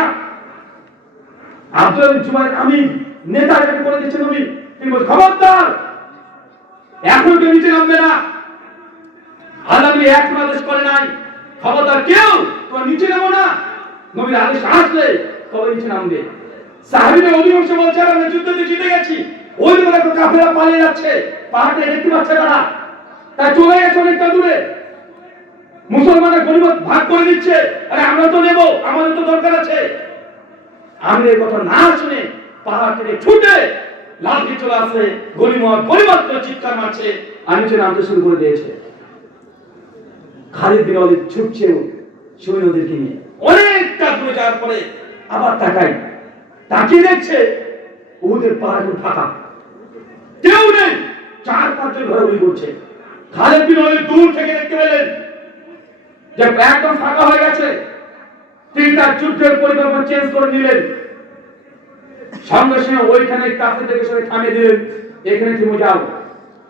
আব্দুল্লাহ বিন জুবাইর আমিন নেতা হিসেবে করে দিচ্ছেন নবী, তিনি বলছেন খবরদার, এখন কেউ নিচে নামবে না, আল্লাহ নবী এখন আদেশ করে নাই, খবরদার কেউ তোমরা নিচে নামো না, নবীর আদেশ আসলে তবে নিচে নামবে। সাহাবীদের অধিকাংশ বলছে আমরা যুদ্ধে জিতে গেছি, ওই দিকে দেখো কাফেররা পালিয়ে যাচ্ছে, পাহাড়ে দেখতে পাচ্ছে তারা, তাই চলে গেছে অনেকটা দূরে। মুসলমানরা গনিমত ভাগ করে দিচ্ছে, আরে আমরা তো নেব, আমাদের তো দরকার আছে। আমি এই কথা না শুনে পাহাড় থেকে ছুটে লাঠি চলে আসে, গনিমত গনিমত করে চিৎকার মারছে, আর নিচে নামতে শুরু করে দিয়েছে। খালিদ বিন ওয়ালিদ ছুটছে সৈন্যদেরকে নিয়ে, অনেকটা দূরে যাওয়ার পরে আবার তাকিয়ে দেখছে ওদের পাহাড় ফাঁকা, কেউ নেই, 4-5 জন ঘোরাঘুরি করছে। খালিদ বিন ওয়ালিদ দূর থেকে দেখতে পেলেন যে একদম ফাঁকা হয়ে গেছে, তিনি তার যুদ্ধের পরিকল্পনা চেঞ্জ করে নিলেন, সঙ্গে সঙ্গে ওইখানে কাফেরদেরকে সবাই থামিয়ে দিলেন, এখানে থেমে যাও,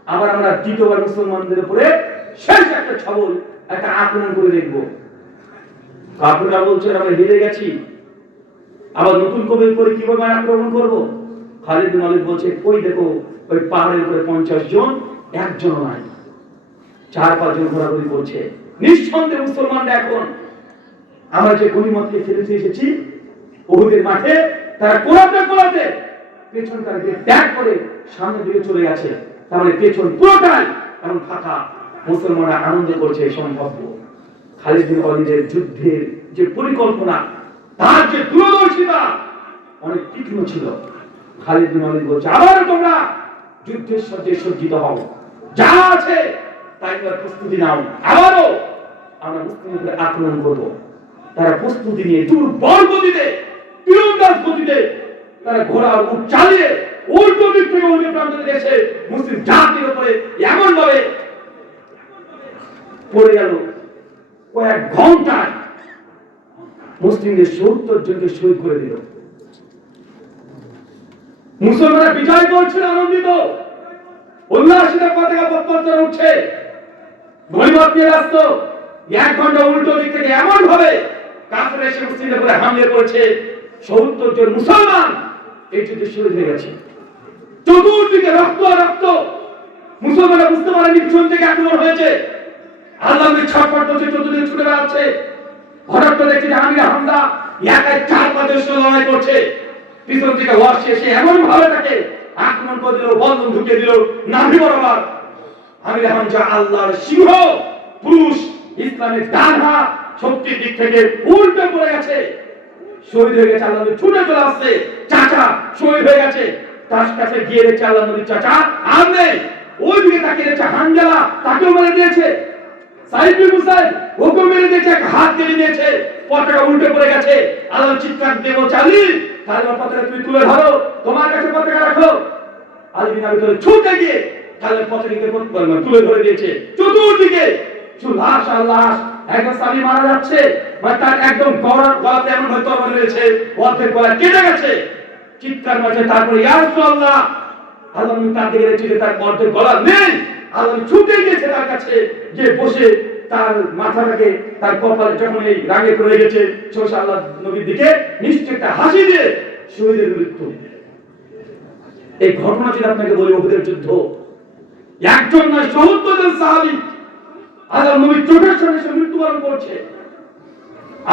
আবার আমরা দ্বিতীয়বার মুসলমানদের উপরে শেষ একটা ছবল, একটা আক্রমণ করে দেখবো। কাফেররা বলছে আমরা হেরে গেছি, আবার নতুন করে কিভাবে আক্রমণ করব? খালিদ বিন ওয়ালিদ বলছে, ওই দেখো ওই পাহাড়ের উপরে 50 জন, একজনও নাই, 4-5 জন ঘোরাঘুরি করছে। নিঃসন্দেহে মুসলমানরা এখন আমরা যে গনিমতকে ফেলে এসেছি উহুদের মাঠে, তারা কোলাতে পেছন তাদেরকে ত্যাগ করে সামনের দিকে চলে গেছে। তাহলে পেছন পুরোটাই এখন ফাঁকা, মুসলমানরা আনন্দ করছে সম্ভব্য। খালিদ বিন ওয়ালিদের যুদ্ধের যে পরিকল্পনা, তার যে দূরদর্শিতা অনেক তীক্ষ্ণ ছিল। খালিদ বিন ওয়ালিদ বলছে, আবার তোমরা যুদ্ধের সজ্জায় সজ্জিত হও, যা আছে তাই প্রস্তুতি নাও, আবারও আমরা মুসলিমদের আক্রমণ করব। তারা প্রস্তুতি নিয়ে দুর্বল গতিতে, তীরন্দাজ গতিতে তারা ঘোড়া উট চালিয়ে উল্টো দিক থেকে অন্য প্রান্তে এসে মুসলিম জাতির উপরে এমন ভাবে পড়ে গেল, কয়েক ঘন্টায় মুসলিমদের 70 জনকে শহীদ করে দিল। মুসলমানরা বিজয় করছিল, আনন্দিত, উল্লাসিত পতাকা পত্তন উঠছে, গনিমত নিয়ে ব্যস্ত। 1 ঘন্টা উল্টো দিক থেকে এমন ভাবে কাফেররা এসে মুসলিমদের উপরে হামলে করেছে, 70 জন মুসলমান এই যুদ্ধে শহীদ হয়ে গেছে। চতুর্দিকে রক্ত আর রক্ত, মুসলমানরা বুঝতে পারে পিছন থেকে আক্রমণ হয়েছে। আল্লাহর ছটফট করছে, চতুর্দিকে ছুটে বেড়াচ্ছে। হঠাৎ করে দেখছে যে আমির হামদা একাই 4-5 জন সঙ্গে লড়াই করছে। পিছন থেকে ওয়াসি এসে এমন ভাবে তাকে আক্রমণ করে দিল, বন্ধন ঢুকিয়ে দিল নাভি বরাবর। আমির হামজা আল্লাহর সিংহ পুরুষ, ইসলামের ডান হাত, শক্তির দিক থেকে উল্টে পড়ে গেছে, শহীদ হয়ে গেছে। আল্লাহ ছুটে চলে আসছে, চাচা শহীদ হয়ে গেছে। তার কাছে গিয়ে দেখছে আল্লাহ নবীর চাচা আর নেই। ওইদিকে তাকিয়ে দেখছে হানজালা, তাকেও মেরে দিয়েছে। সাইদ বিন মুসাইব ওকেও মেরে দিয়েছে, এক হাত কেটে দিয়েছে, পতাকা উল্টে পড়ে গেছে। আল্লাহ চিৎকার দিয়ে বলছে, আলী কালেমার পতাকা তুমি তুলে ধরো, তোমার কাছে পতাকা রাখো। আলী বিন আবি তালিব ছুটে গিয়ে কালেমার পতাকাকে তুলে ধরে দিয়েছে। চতুর্দিকে শুধু লাশ আর লাশ। একজন সাহাবী মারা যাচ্ছে, মানে তার একদম গলাতে এমন ভাবে তরবারি রয়েছে, অর্ধেক গলা কেটে গেছে। চিৎকার মারছে, তারপরে ইয়া রাসূলুল্লাহ, আল্লাহ তার দিকে দেখছে যে তার অর্ধেক গলা নেই। আল্লাহ ছুটে গিয়েছে তার কাছে, যে বসে তার মাথাটাকে তার কপালে যখন এই রাগে করে গেছে, সোজা আল্লাহ নবীর দিকে নিশ্চয় একটা হাসি দিয়ে শহীদের মৃত্যু। এই ঘটনা যদি আপনাকে বলি, উহুদের যুদ্ধ, একজন নয় 70 জন সাহাবী আল্লাহ নবীর চোখের সামনে এসে মৃত্যুবরণ করছে।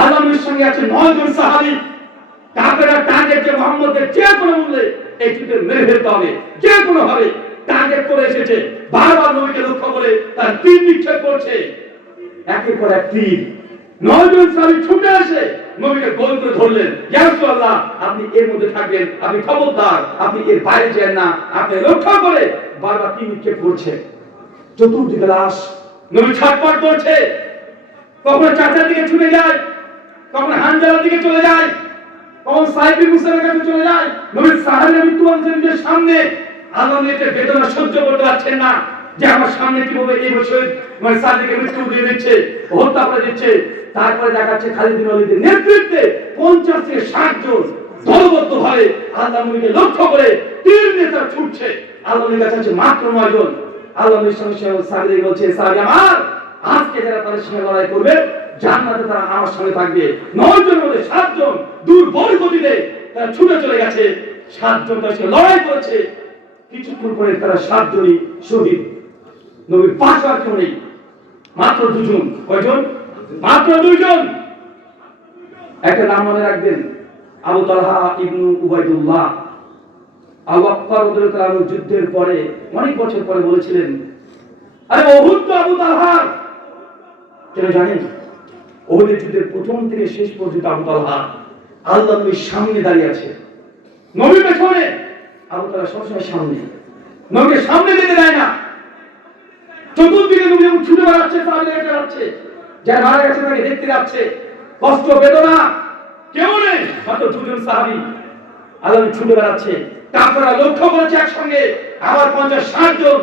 আল্লাহ নবীর সঙ্গে আছে 9 জন সাহাবী। কাফেররা টার্গেট যে মুহাম্মদকে যে কোনো মূল্যে এই যুদ্ধে মেরে ফেলতে হবে, যে কোনো ভাবে টার্গেট করে এসেছে। বারবার নবীকে লক্ষ্য করে তার তীর নিক্ষেপ করছে, একের পর এক তীর। 9 জন সাহাবী ছুটে এসে নবীকে গোল করে ধরলেন, ইয়া রাসূলুল্লাহ, আপনি এর মধ্যে থাকবেন, আপনি খবরদার, আপনি এর বাইরে যান না। আপনি লক্ষ্য করে বারবার তীর নিক্ষেপ করছে। চতুর্দিকে লাশ, নবী ছটফট করছে। কখনো চাচার দিকে ছুটে যায়, কখনো হানজালার দিকে চলে যায়, কখনো সাইদ বিন মুসাইবের কাছে চলে যায়। নবীর সাহাবীরা মৃত্যুবরণের সামনে আল্লাহ নিতে বেদনা সহ্য করতে পারছেন না, যে আমার সামনে কিভাবে এই বছর মানে সাদিকে মৃত্যু দিয়ে দিচ্ছে, হত্যা করে দিচ্ছে। তারপরে দেখাচ্ছে খালিদ বিন ওয়ালিদের নেতৃত্বে 50 থেকে 60 জন দলবদ্ধ ভাবে আল্লাহ নবীকে লক্ষ্য করে তীর নিয়ে তারা ছুটছে। আল্লাহ নবীর কাছে আছে মাত্র 9 জন। আল্লাহ নবীর সঙ্গে সাহাবীরা বলছে, সাহাবী আমার, আজকে যারা তাদের সঙ্গে লড়াই করবে জান্নাতে তারা আমার সঙ্গে থাকবে। 9 জনের মধ্যে 7 জন দুর্বল গতিতে তারা ছুটে চলে গেছে, 7 জন তার সঙ্গে লড়াই করেছে। কিছুক্ষণ পরে তারা 7 জনই শহীদ। নবীর পাশে আর কেউ নেই, মাত্র 2 জন। কয়জন? মাত্র 2 জন। একটা নাম মনে রাখবেন, আবু তালহা ইবনু উবাইদুল্লাহ। আবু বকর রাদিয়াল্লাহু আনহু যুদ্ধের পরে অনেক বছর পরে বলেছিলেন, আরে উহুদ তো আবু তালহার। কেন জানেন? উহুদের যুদ্ধের প্রথম থেকে শেষ পর্যন্ত আবু তালহা আল্লাহ নবীর সামনে দাঁড়িয়ে আছে, নবীর পেছনে। আবু তালহা সবসময় সামনে, নবীকে সামনে যেতে দেয় না। চতুর্দিকে নবী ছুটে বেড়াচ্ছে, সাহাবীরা যাচ্ছে, যারা মারা গেছে তাকে দেখতে যাচ্ছে। কষ্ট বেদনা কেউ নেই, মাত্র 2 জন সাহাবী। আল্লাহ ছুটে বেড়াচ্ছে, কাফেররা লক্ষ্য করেছে একসঙ্গে আবার 50-60 জন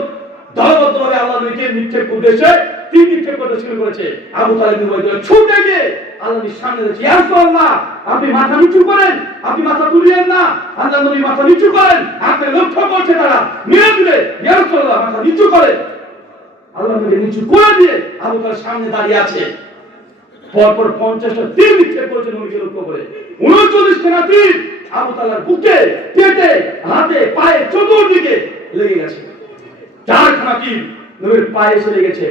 দলবদ্ধভাবে আল্লাহ নবীকে নিক্ষেপ উদ্দেশ্যে তীর নিক্ষেপ করতে শুরু করেছে। আবু তালিব ছুটে গিয়ে আল্লাহ নবীর সামনে বলছে, ইয়া রাসূলুল্লাহ, আপনি মাথা নিচু করেন, আপনি মাথা তুলিয়েন না। আল্লাহ নবী মাথা নিচু করেন, আপনি লক্ষ্য করছে তারা মেরে দিলে, ইয়া রাসূলুল্লাহ মাথা নিচু করেন। আল্লাহ নবী নিচু করে দিয়ে আবু তালিব সামনে দাঁড়িয়ে আছে। পরপর 50টা তীর নিক্ষেপ করেছেন নবীকে লক্ষ্য করে। 39টা তীর আবু তালহার বুকে, পেটে, হাতে, পায়ে, চতুর্দিকে লেগে গেছে। 4খানা তীর নবীর পায়ে এসে লেগেছে।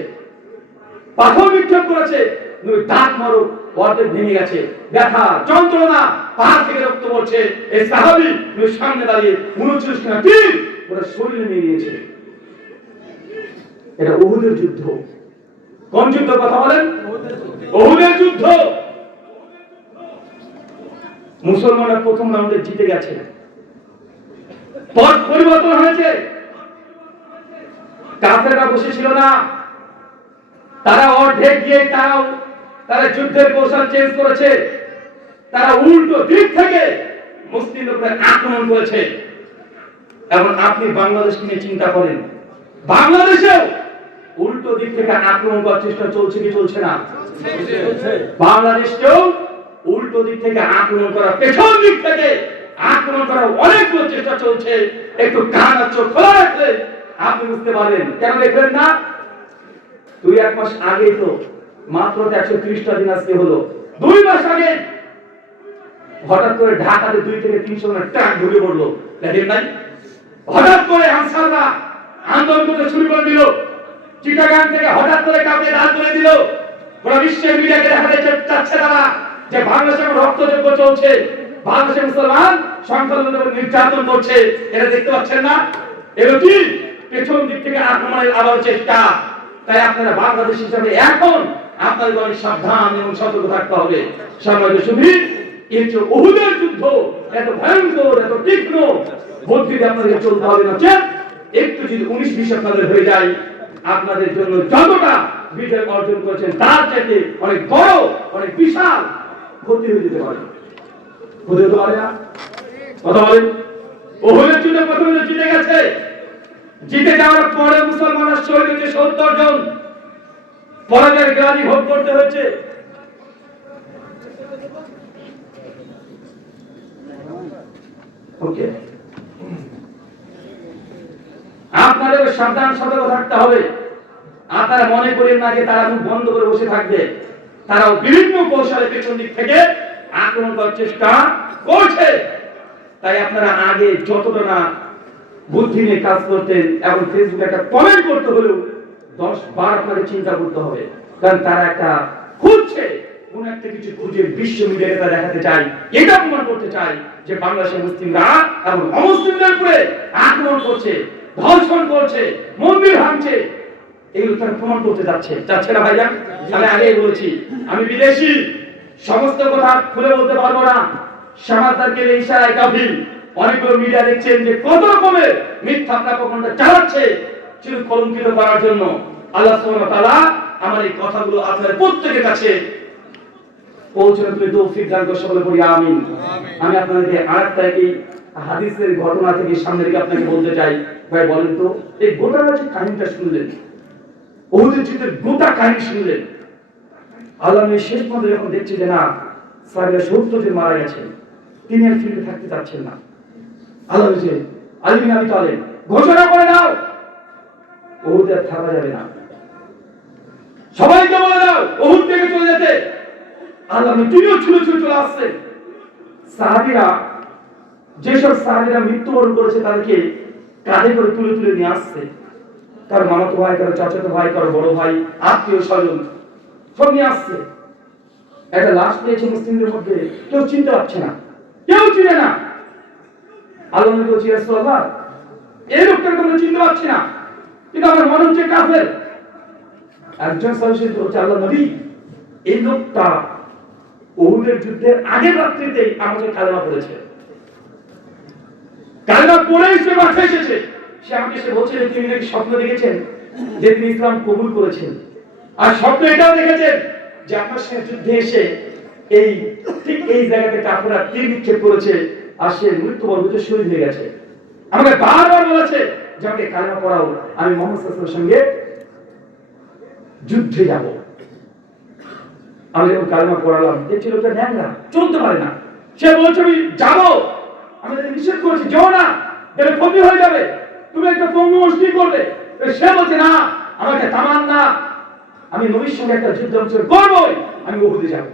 পাথর নিক্ষেপ করেছে, নবীর দাঁত মারো অর্ধেক ভেঙে গেছে। ব্যথা, যন্ত্রণা, পা থেকে রক্ত পড়ছে। এই সাহাবী নবীর সামনে দাঁড়িয়ে 39খানা তীর ওরা শরীরে নিয়ে নিয়েছে। এটা উহুদের যুদ্ধ। কোন যুদ্ধ কথা বলেন? উহুদের যুদ্ধ। মুসলমানরা প্রথম রাউন্ডে জিতে গেছে। পথ পরিবর্তন হয়েছে। কাফেররা বসেছিল না, তারা অর্ধেক গিয়ে তারা যুদ্ধের কৌশল চেঞ্জ করেছে। তারা উল্টো দিক থেকে মুসলিমদের উপরে আক্রমণ করেছে। এখন আপনি বাংলাদেশকে নিয়ে চিন্তা করেন, বাংলাদেশেও উল্টো দিক থেকে আক্রমণ করার চেষ্টা চলছে কি চলছে না? বাংলাদেশকেও উল্টো দিক থেকে আক্রমণ করা, পেছন দিক থেকে আক্রমণ করার অনেক চেষ্টা চলছে। একটু কান আর চোখ খোলা রাখলে আপনি বুঝতে পারবেন। কেন দেখলেন না? 2-1 মাস আগে তো মাত্র 130টা দিন আজকে হলো। 2 মাস আগে হঠাৎ করে ঢাকাতে 2 থেকে 300 জন ট্রাক ঢুকে পড়লো, দেখেন নাই? হঠাৎ করে আনসাররা আন্দোলন করতে শুরু করে দিল। চিটাগাং থেকে হঠাৎ করে কাউকে রাত করে দিল। পুরো বিশ্বের মিডিয়াকে দেখাতে চাচ্ছে তারা যে বাংলাদেশে রক্তযজ্ঞ চলছে, বাংলাদেশের মুসলমান সংখ্যালঘুদের উপর নির্যাতন করছে। এটা দেখতে পাচ্ছেন না? এগুলো কি পেছন দিক থেকে আক্রমণের আবার চেষ্টা। তাই আপনারা বাংলাদেশ হিসাবে এখন আপনাদের অনেক সাবধান এবং সতর্ক থাকতে হবে। সম্মানিত সুধী, এই যে উহুদের যুদ্ধ এত ভয়ঙ্কর, এত তীক্ষ্ণ বুদ্ধিতে আপনাদের চলতে হবে না। একটু যদি 19-20 আপনাদের হয়ে যায়, আপনাদের জন্য যতটা বিজয় অর্জন করেছেন তার চাইতে অনেক বড়, অনেক বিশাল ক্ষতি হয়ে যেতে পারে। হতে পারে না? কথা বলেন। উহুদের যুদ্ধে প্রথমে জিতে গেছে। জিতে যাওয়ার পরে মুসলমানরা শহীদ হয়েছে 70 জন। পরাজয়ের গ্লানি ভোগ করতে হয়েছে। ওকে, আপনাদের সাবধান সতর্ক থাকতে হবে। আপনারা মনে করেন না যে তারা মুখ বন্ধ করে বসে থাকবে। তারাও বিভিন্ন কৌশলে পেছন দিক থেকে আক্রমণ করার চেষ্টা করছে। তাই আপনারা আগে যতটা না বুদ্ধি নিয়ে কাজ করতেন, এখন ফেসবুকে একটা কমেন্ট করতে হলেও 10 বার আপনাদের চিন্তা করতে হবে। কারণ তারা একটা খুঁজছে, কোন একটা কিছু খুঁজে বিশ্ব মিডিয়াকে তারা দেখাতে চায়, এটা প্রমাণ করতে চায় যে বাংলাদেশের মুসলিমরা এবং অমুসলিমদের উপরে আক্রমণ করছে, ধর্ষণ করছে, মন্দির ভাঙছে। এগুলো তারা প্রমাণ করতে চাচ্ছে না ভাইজান। আমি আগে বলেছি, আমি বিদেশি, সমস্ত কথা খুলে বলতে পারবো না। সমাজদারকে ইশারায় কাফির। অনেকগুলো মিডিয়া দেখছেন যে কত রকমের মিথ্যা প্রকল্প চালাচ্ছে শুধু কলঙ্কিত করার জন্য। আল্লাহ সুবহানাহু ওয়া তাআলা আমার এই কথাগুলো আপনাদের প্রত্যেকের কাছে পৌঁছানোর জন্য তৌফিক দান করুন। সকলে বলি আমিন। আমি আপনাদেরকে আরেকটা এই হাদিসের ঘটনা থেকে সামনে রেখে আপনাকে বলতে চাই। ভাই বলেন তো, এই গোটা যে কাহিনীটা শুনলেন, উহুদের যুদ্ধের গোটা কাহিনী শুনলেন, আল্লাহ শেষ পর্যন্ত যখন দেখছে যে না সাহাবীরা 70 জন মারা গেছে, তিনি আর ফিরে থাকতে চাচ্ছেন না। আল্লাহ বলছে আলী বিন আবি তালেব ঘোষণা করে দাও, উহুদে আর থাকা যাবে না, সবাইকে বলে দাও উহুদ থেকে চলে যেতে। আল্লাহ তিনিও ছুটে ছুটে চলে আসছেন। সাহাবীরা, যেসব সাহাবীরা মৃত্যুবরণ করেছে তাদেরকে কাঁধে করে তুলে তুলে নিয়ে আসছে। কারো মামাতো ভাই, কারো চাচাতো ভাই, কারো বড় ভাই, আত্মীয় স্বজন সব নিয়ে আসছে। একটা লাশ পেয়েছে মুসলিমদের মধ্যে, কেউ চিনতে পারছে না, কেউ চিনে না। আল্লাহ নবী বলছে রাসূলুল্লাহ, এই লোকটাকে আমরা চিনতে পারছি না, কিন্তু আমার মনে হচ্ছে কাফের। একজন সাহাবী বলছে আল্লাহ নবী, এই লোকটা উহুদের যুদ্ধের আগের রাত্রিতে আমাকে কালেমা পড়েছে, কালেমা পড়েই সে মাঠে এসেছে। সে আমাকে এসে বলছে যে তিনি নাকি স্বপ্ন দেখেছেন যে তিনি ইসলাম কবুল করেছেন, আর স্বপ্ন এটাও দেখেছেন যে আপনার সাথে যুদ্ধে এসে ঠিক এই জায়গাতে কাফেররা তীর নিক্ষেপ করেছে আর সে মৃত্যুবরণ করতে শহীদ হয়ে গেছে। আমাকে বারবার বলেছে যে আমাকে কালেমা পড়াও, আমি মুহাম্মদ সাল্লাল্লাহু আলাইহি ওয়াসাল্লামের সঙ্গে যুদ্ধে যাব। আমি যখন কালেমা পড়ালাম, দেখছি লোকটা ন্যাংরা, চলতে পারে না। সে বলছে আমি যাবো, আমি তাকে নিষেধ করেছি যাও না, এটা ক্ষতি হয়ে যাবে, তুমি একটা পঙ্গু মুষ্টি করবে। সে বলছে না, আমাকে তামান্না, আমি নবীর সঙ্গে একটা যুদ্ধ করবই, আমি উহুদে যাব।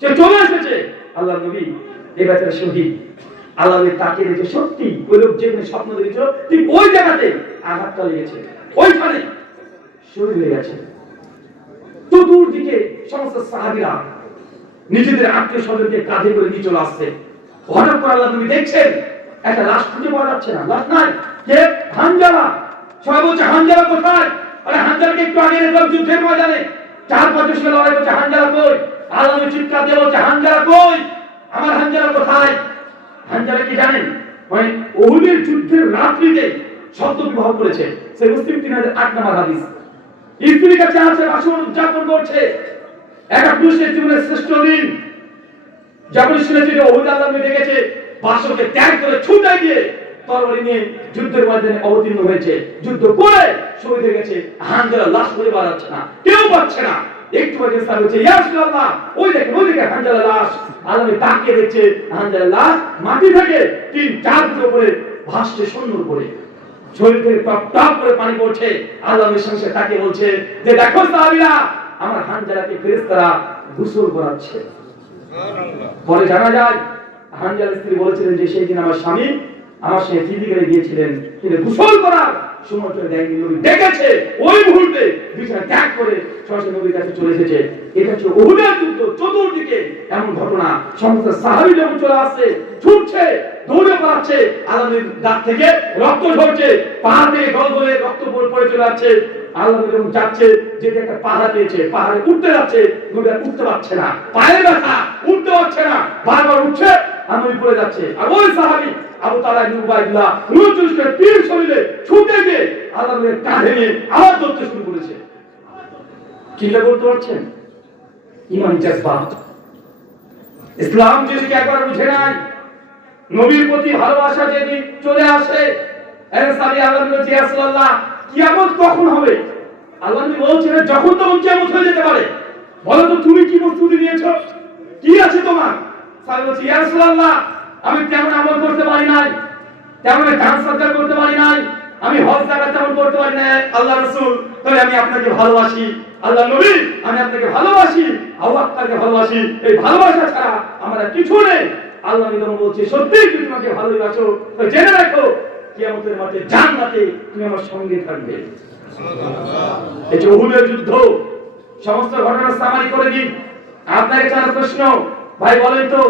সে চলে এসেছে। আল্লাহ নবী এই বেচারা শহীদ। আল্লাহ নবী তাকে দেখে সত্যি ওই লোক যেখানে স্বপ্ন দেখেছিল ঠিক ওই জায়গাতে আঘাতটা লেগেছে, ওইখানে শহীদ হয়ে গেছে। চতুর্দিকে সমস্ত সাহাবীরা নিজেদের আত্মীয় স্বজনকে কাঁধে করে নিয়ে চলে আসছে। হঠাৎ করে আল্লাহ নবী দেখছেন একটা লাশ খুঁজে পাওয়া যাচ্ছে না, লাশ নাই। কে? হানজালা। সবাই বলছে হানজালা কোথায়? আরে হানজালাকে একটু আগে দেখলাম যুদ্ধের ময়দানে, 4-5 জন লড়াই করছে, হানজালা কই? আল্লাহ নবী চিৎকার দিয়ে বলছে হানজালা কই? আমার হানজালা কোথায়? হানজালা কি জানেন? মানে উহুদের যুদ্ধের রাত্রিতে শব্দ বিবাহ করেছে। সে মুসলিম 3008 নম্বর হাদিস। স্ত্রীর কাছে আছে, বাসন উদযাপন করছে। একটা পুরুষের জীবনের শ্রেষ্ঠ দিন যখন শুনেছে যে উহুদ আল্লাহ নবী দেখেছে, বাসনকে ত্যাগ করে ছুটে গিয়ে তরবারি নিয়ে যুদ্ধের ময়দানে অবতীর্ণ হয়েছে। যুদ্ধ করে শহীদ হয়ে গেছে। হানজালা লাশ খুঁজে পাওয়া যাচ্ছে না, কেউ পাচ্ছে না। একটু আগে সাহেব বলছে ইয়া রাসূলুল্লাহ, ওই দেখেন হানজালা লাশ। আল্লাহ নবী তাকিয়ে দেখছে হানজালা লাশ মাটি থেকে 3-4 ফুট উপরে ভাসছে সুন্দর করে, শরীর থেকে টপ টপ করে পানি পড়ছে। আল্লাহ নবী সঙ্গে তাকে বলছে যে দেখো সাহাবীরা, আমার হানজালাকে ফেরেশতারা গোসল করাচ্ছে। পরে জানা যায় হানজালার স্ত্রী বলেছিলেন যে সেই দিন আমার স্বামী আমার সঙ্গে ফিজিক্যালি গিয়েছিলেন, কিন্তু গোসল করার সময় দেখেনি, নবী দেখেছে ওই মুহূর্তে বিছানা ত্যাগ করে সরাসরি নবীর কাছে চলে এসেছে। এটা হচ্ছে উহুদের যুদ্ধ। চতুর্দিকে এমন ঘটনা, সমস্ত সাহাবী যখন চলে আসছে, ছুটছে, দৌড়ে পালাচ্ছে, আল্লাহ নবীর দাঁত থেকে রক্ত ঝরছে, পা থেকে গলগলে রক্ত পড়ে চলে যাচ্ছে। আল্লাহ নবী যখন যাচ্ছে, যেটা একটা পাহাড় পেয়েছে, পাহাড়ে উঠতে যাচ্ছে, নবী আর উঠতে পারছে না, পায়ে ব্যথা, উঠতে পারছে না, বারবার উঠছে আর নবী পড়ে যাচ্ছে। আর ওই সাহাবী আবু তালহা ইবনে উবাইদুল্লাহ 39 টা তীর শরীরে ছুটে গিয়ে আল্লাহ নবীর কাঁধে নিয়ে আবার দৌড়তে শুরু করেছে। চিন্তা করতে পারছেন? ঈমান জাযবাত। ইসলাম যেদিকে একবার বুঝে নাই, নবীর প্রতি ভালোবাসা যেদিন চলে আসে, সাহাবী আল্লাহ নবী ইয়া রাসূলুল্লাহ কিয়ামত কখন হবে? আল্লাহ নবী বলছেন যখন তখন কিয়ামত হয়ে যেতে পারে। বলো তো তুমি কি প্রস্তুতি নিয়েছো? কি আছে তোমার? সাহাবী বলছে ইয়া রাসূলুল্লাহ, আমি তেমন আমল করতে পারি নাই, তেমন দান সদকা করতে পারি নাই, আমি হজ যাকাত তেমন করতে পারি না আল্লাহ রাসূল, তবে আমি আপনাকে ভালোবাসি। আল্লাহ নবী, আমি আপনাকে ভালোবাসি, আল্লাহ আপনাকে ভালোবাসি, এই ভালোবাসা ছাড়া আমরা কিছু নেই। আল্লাহ নবী বলছে সত্যিই তুমি আমাকে ভালোবাসো, তো জেনে রাখো কিয়ামতের মাঠে জান্নাতে তুমি আমার সঙ্গে থাকবে। সুবহানাল্লাহ। এই যে উহুদের যুদ্ধ সমস্ত ঘটনা সামারি করে দিন। আপনাকে চার প্রশ্ন, ভাই বলেন তো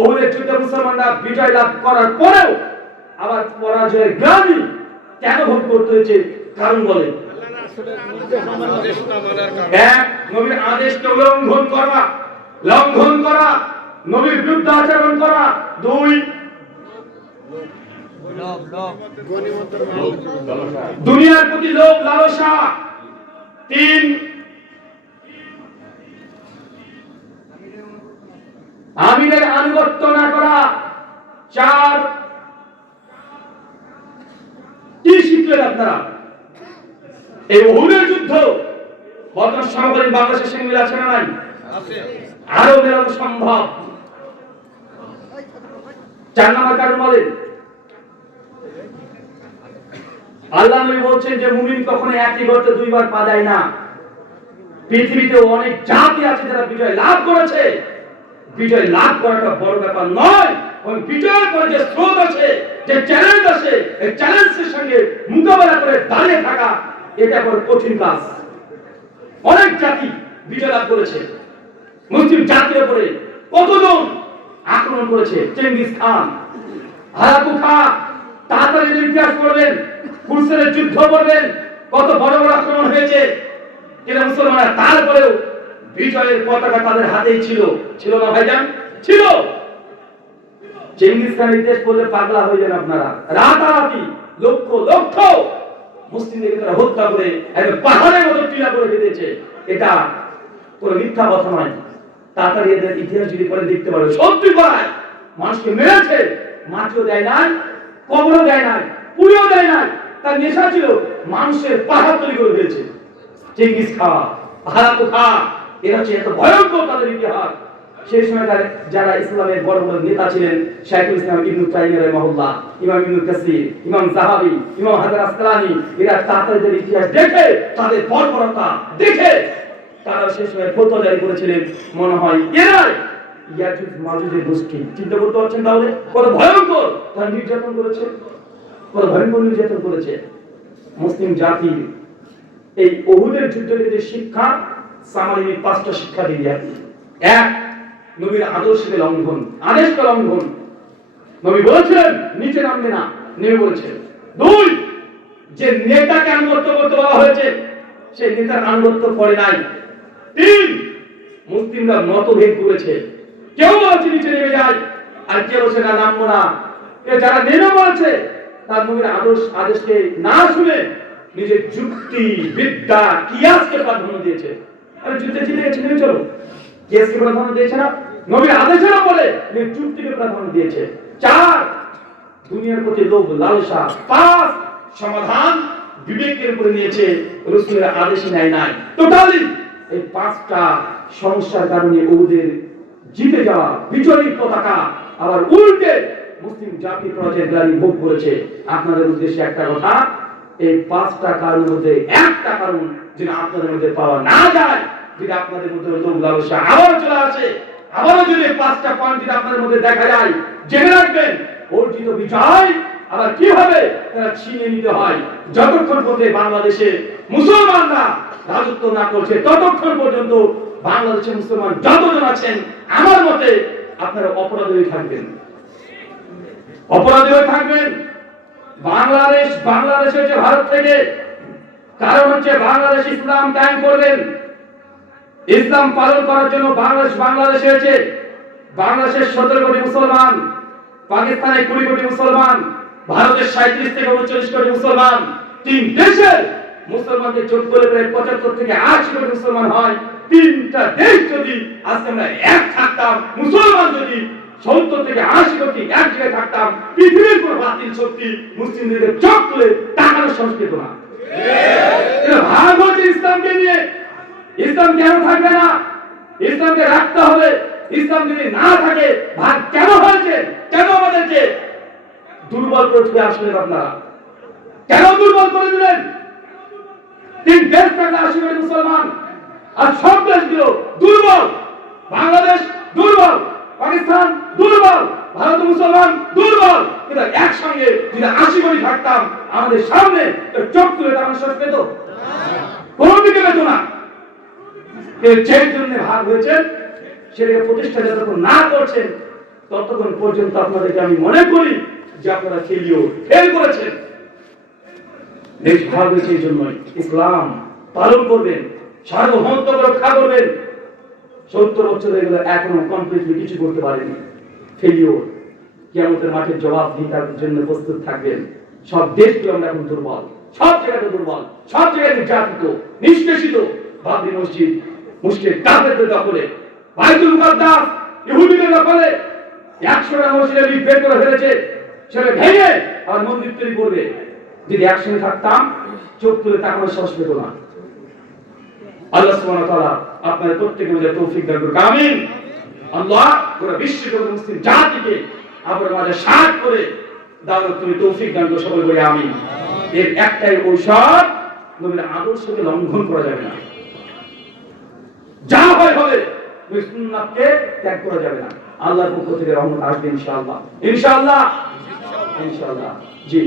উহুদের যুদ্ধে মুসলমানরা বিজয় লাভ করার পরেও আবার পরাজয়ের গ্লানি কেন ভোগ করতে হয়েছে? কারণ বলেন। এক, নবীর আদেশকে লঙ্ঘন করা, নবীর বিরুদ্ধে আচরণ করা। 2, দুনিয়ার প্রতি লোভ লালসা। 3, আমিরের আনুগত্য না করা। 4, কি শিখলেন আপনারা? এই উহুদের যুদ্ধ বর্তমান সমকালীন বাংলাদেশের সঙ্গে মিল আছে না নাই? আরো মেলানো সম্ভব। 4 নম্বর কারণ বলেন। আল্লাহ নবী বলছেন যে মুমিন কখনো একই গর্তে 2 বার পা দেয় না। পৃথিবীতে অনেক জাতি আছে যারা বিজয় লাভ করেছে। বিজয় লাভ করাটা বড় ব্যাপার নয়, এবং বিজয়ের পরে যে স্রোত আছে, যে চ্যালেঞ্জ আছে, এই চ্যালেঞ্জের সঙ্গে মোকাবেলা করে দাঁড়িয়ে থাকা, এটা বড় কঠিন কাজ। অনেক জাতি বিজয় লাভ করেছে। মুসলিম জাতির উপরে কতজন আক্রমণ করেছে? চেঙ্গিস খান, হালাকু খাঁ, তাড়াতাড়ি ইতিহাস পড়বেন, কুরসের যুদ্ধ পড়বেন, কত বড় বড় আক্রমণ হয়েছে। কিন্তু মুসলমানরা তারপরেও বিজয়ের পতাকা তাদের হাতেই ছিল। ছিল না ভাইজান? ছিল। চেঙ্গিস খানের ইতিহাস পড়লে পাগলা হয়ে যান আপনারা। রাতারাতি লক্ষ লক্ষ মুসলিমদের তারা হত্যা করে একদম পাহাড়ের মতো টিলা করে বেঁধেছে। এটা কোনো মিথ্যা কথা নয়। তাড়াতাড়ি এদের ইতিহাস যদি পরে দেখতে পারবে, সত্যি করায় মানুষকে মেরেছে, মাটিও দেয় নাই, কবরও দেয় নাই, পুড়েও দেয় নাই। তার নেশা ছিল মানুষের পাহাড় তৈরি করে দিয়েছে। চেঙ্গিস খাঁ, হালাকু খাঁ, এরা হচ্ছে এত ভয়ঙ্কর তাদের ইতিহাস। সেই সময় যারা ইসলামের বড় বড় নেতা ছিলেন, শাইখুল ইসলাম ইবনে তাইমিয়া রাহিমাহুল্লাহ, ইমাম ইবনে কাসির, ইমাম যাহাবি, ইমাম হাজার আসকালানি, এরা তাদের ইতিহাস দেখে, তাদের বর্বরতা দেখে তারা সেই সময় ফতোয়া জারি করেছিলেন, মনে হয় এরাই ইয়াজুজ মাজুজের গোষ্ঠী। চিন্তা করতে পারছেন তাহলে কত ভয়ঙ্কর তারা নির্যাতন করেছে, কত ভয়ঙ্কর নির্যাতন করেছে মুসলিম জাতির। এই উহুদের যুদ্ধ থেকে যে শিক্ষা, সামারি 5টা শিক্ষা দিয়ে। এক, নবীর আদর্শকে লঙ্ঘন, আদেশকে লঙ্ঘন। নবী বলেছেন নিচে নামবে না, নেমে বলেছেন। 2, যে নেতাকে আনুগত্য করতে বলা হয়েছে সেই নেতার আনুগত্য করে নাই। 3, মুসলিমরা মতভেদ করেছে, কেউ বলছে নিচে নেমে যায়, আর কেউ বলছে না নামবো না। যারা নেমে বলছে তার নবীর আদেশকে না শুনে নিজের যুক্তি, বিদ্যা, কিয়াসকে প্রাধান্য দিয়েছে। আরে যুদ্ধে জিতে গেছে, নেমে চলো। কিয়াসকে প্রাধান্য দিয়েছে না, নবীর আদেশের বলে নিজের যুক্তিকে প্রাধান্য দিয়েছে। 4, দুনিয়ার প্রতি লোভ লালসা। 5, সমাধান বিবেকের উপরে নিয়েছে, রাসূলের আদেশে নেয় নাই। টোটালি এই 5টা সমস্যার কারণে ওদের জিতে যাওয়া বিজয়ী পতাকা আবার উল্টে মুসলিম জাতি পরাজয়ের গ্লানি ভোগ করেছে। আপনাদের উদ্দেশ্যে একটা কথা, এই 5টা কারণের মধ্যে একটা কারণ যেন আপনাদের মধ্যে পাওয়া না যায়, যদি আপনাদের মধ্যে লোভ লালসা আবার চলে আসে, আবারও যদি 5টা পয়েন্ট যদি আপনাদের মধ্যে দেখা যায়, জেনে রাখবেন অর্জিত বিজয় আবার কিভাবে তারা ছিনিয়ে নিতে হয়। যতক্ষণ পর্যন্ত বাংলাদেশে মুসলমানরা রাজত্ব না করছে ততক্ষণ পর্যন্ত বাংলাদেশে মুসলমান যতজন আছেন আমার মতে আপনারা অপরাধী হয়ে থাকবেন, অপরাধী হয়ে থাকবেন। বাংলাদেশ হচ্ছে ভারত থেকে, কারণ হচ্ছে বাংলাদেশ ইসলাম কায়েম করবেন, ইসলাম পালন করার জন্য বাংলাদেশ হয়েছে। বাংলাদেশের 17 কোটি মুসলমান, পাকিস্তানে 20 কোটি মুসলমান, ভারতের 37 থেকে 39 কোটি মুসলমান। 3 দেশের মুসলমানদের যোগ করে প্রায় 75 থেকে 80 কোটি মুসলমান হয়। 3টা দেশ যদি আজকে আমরা এক থাকতাম, মুসলমান যদি 70 থেকে 80 কোটি এক জায়গায় থাকতাম, পৃথিবীর কোন বাতিল শক্তি মুসলিমদেরকে চোখ তুলে তাকানোর সাহস পেত না। এটা ভাগ হচ্ছে ইসলামকে নিয়ে। ইসলাম কেন থাকবে না? ইসলামকে রাখতে হবে। ইসলাম যদি না থাকে ভাগ কেন হয়েছে? কেন আমাদেরকে দুর্বল করে তুলে আসলেন আপনারা? কেন দুর্বল করে দিলেন? 3 দেশ থাকলে 80 কোটি মুসলমান, আর সব দেশগুলো দুর্বল। বাংলাদেশ দুর্বল, পাকিস্তান দুর্বল, ভারত মুসলমান দুর্বল। কিন্তু একসঙ্গে যদি 80 কোটি থাকতাম আমাদের সামনে, চোখ তুলে তাকানোর সাহস পেত? কোনো দিকে পেত না। যেই জন্য ভাগ হয়েছে সেটাকে প্রতিষ্ঠা যতক্ষণ না করছেন ততক্ষণ পর্যন্ত আপনাদেরকে আমি মনে করি যে আপনারা ফেল করেছেন। দেশ ভাগ হয়েছে এই জন্যই। ইসলাম পালন করবেন, সার্বভৌমত্ব রক্ষা করবেন। 70 বছর হয়ে গেল এখনো কমপ্লিটলি কিছু করতে পারেনি। ফেলিওর। কিয়ামতের মাঠে জবাবদিহিতার জন্য প্রস্তুত থাকবেন। সব দেশগুলো আমরা এখন দুর্বল, সব জায়গাতে দুর্বল, সব জায়গায় নির্যাতিত, নিষ্পেষিত। বাবরি মসজিদ মুসলিম কাফেরদের দখলে, বাইতুল মুকাদ্দাস ইহুদিদের দখলে। 100টা মসজিদে লিখ বের করে ফেলেছে, সেটা ভেঙে আর মন্দির তৈরি করবে। যদি একসঙ্গে থাকতাম চোখ তুলে তাকানোর সাহস পেত না। আল্লাহ সুবহানাহু ওয়া তাআলা আপনাদের প্রত্যেকের মধ্যে তৌফিক দান করুন। আমিন। আল্লাহ পুরো বিশ্বের মুসলিম জাতিকে আপনার মাঝে সাথ করে দাওয়াত তুমি তৌফিক দান করো, সকলে বলি আমিন। এর একটাই ঔষধ, নবীর আদর্শকে লঙ্ঘন করা যাবে না। যা হয় হবে, সুন্নাতকে ত্যাগ করা যাবে না। আল্লাহর পক্ষ থেকে রহমত আসবে ইনশাআল্লাহ, ইনশাআল্লাহ, ইনশাআল্লাহ। জি।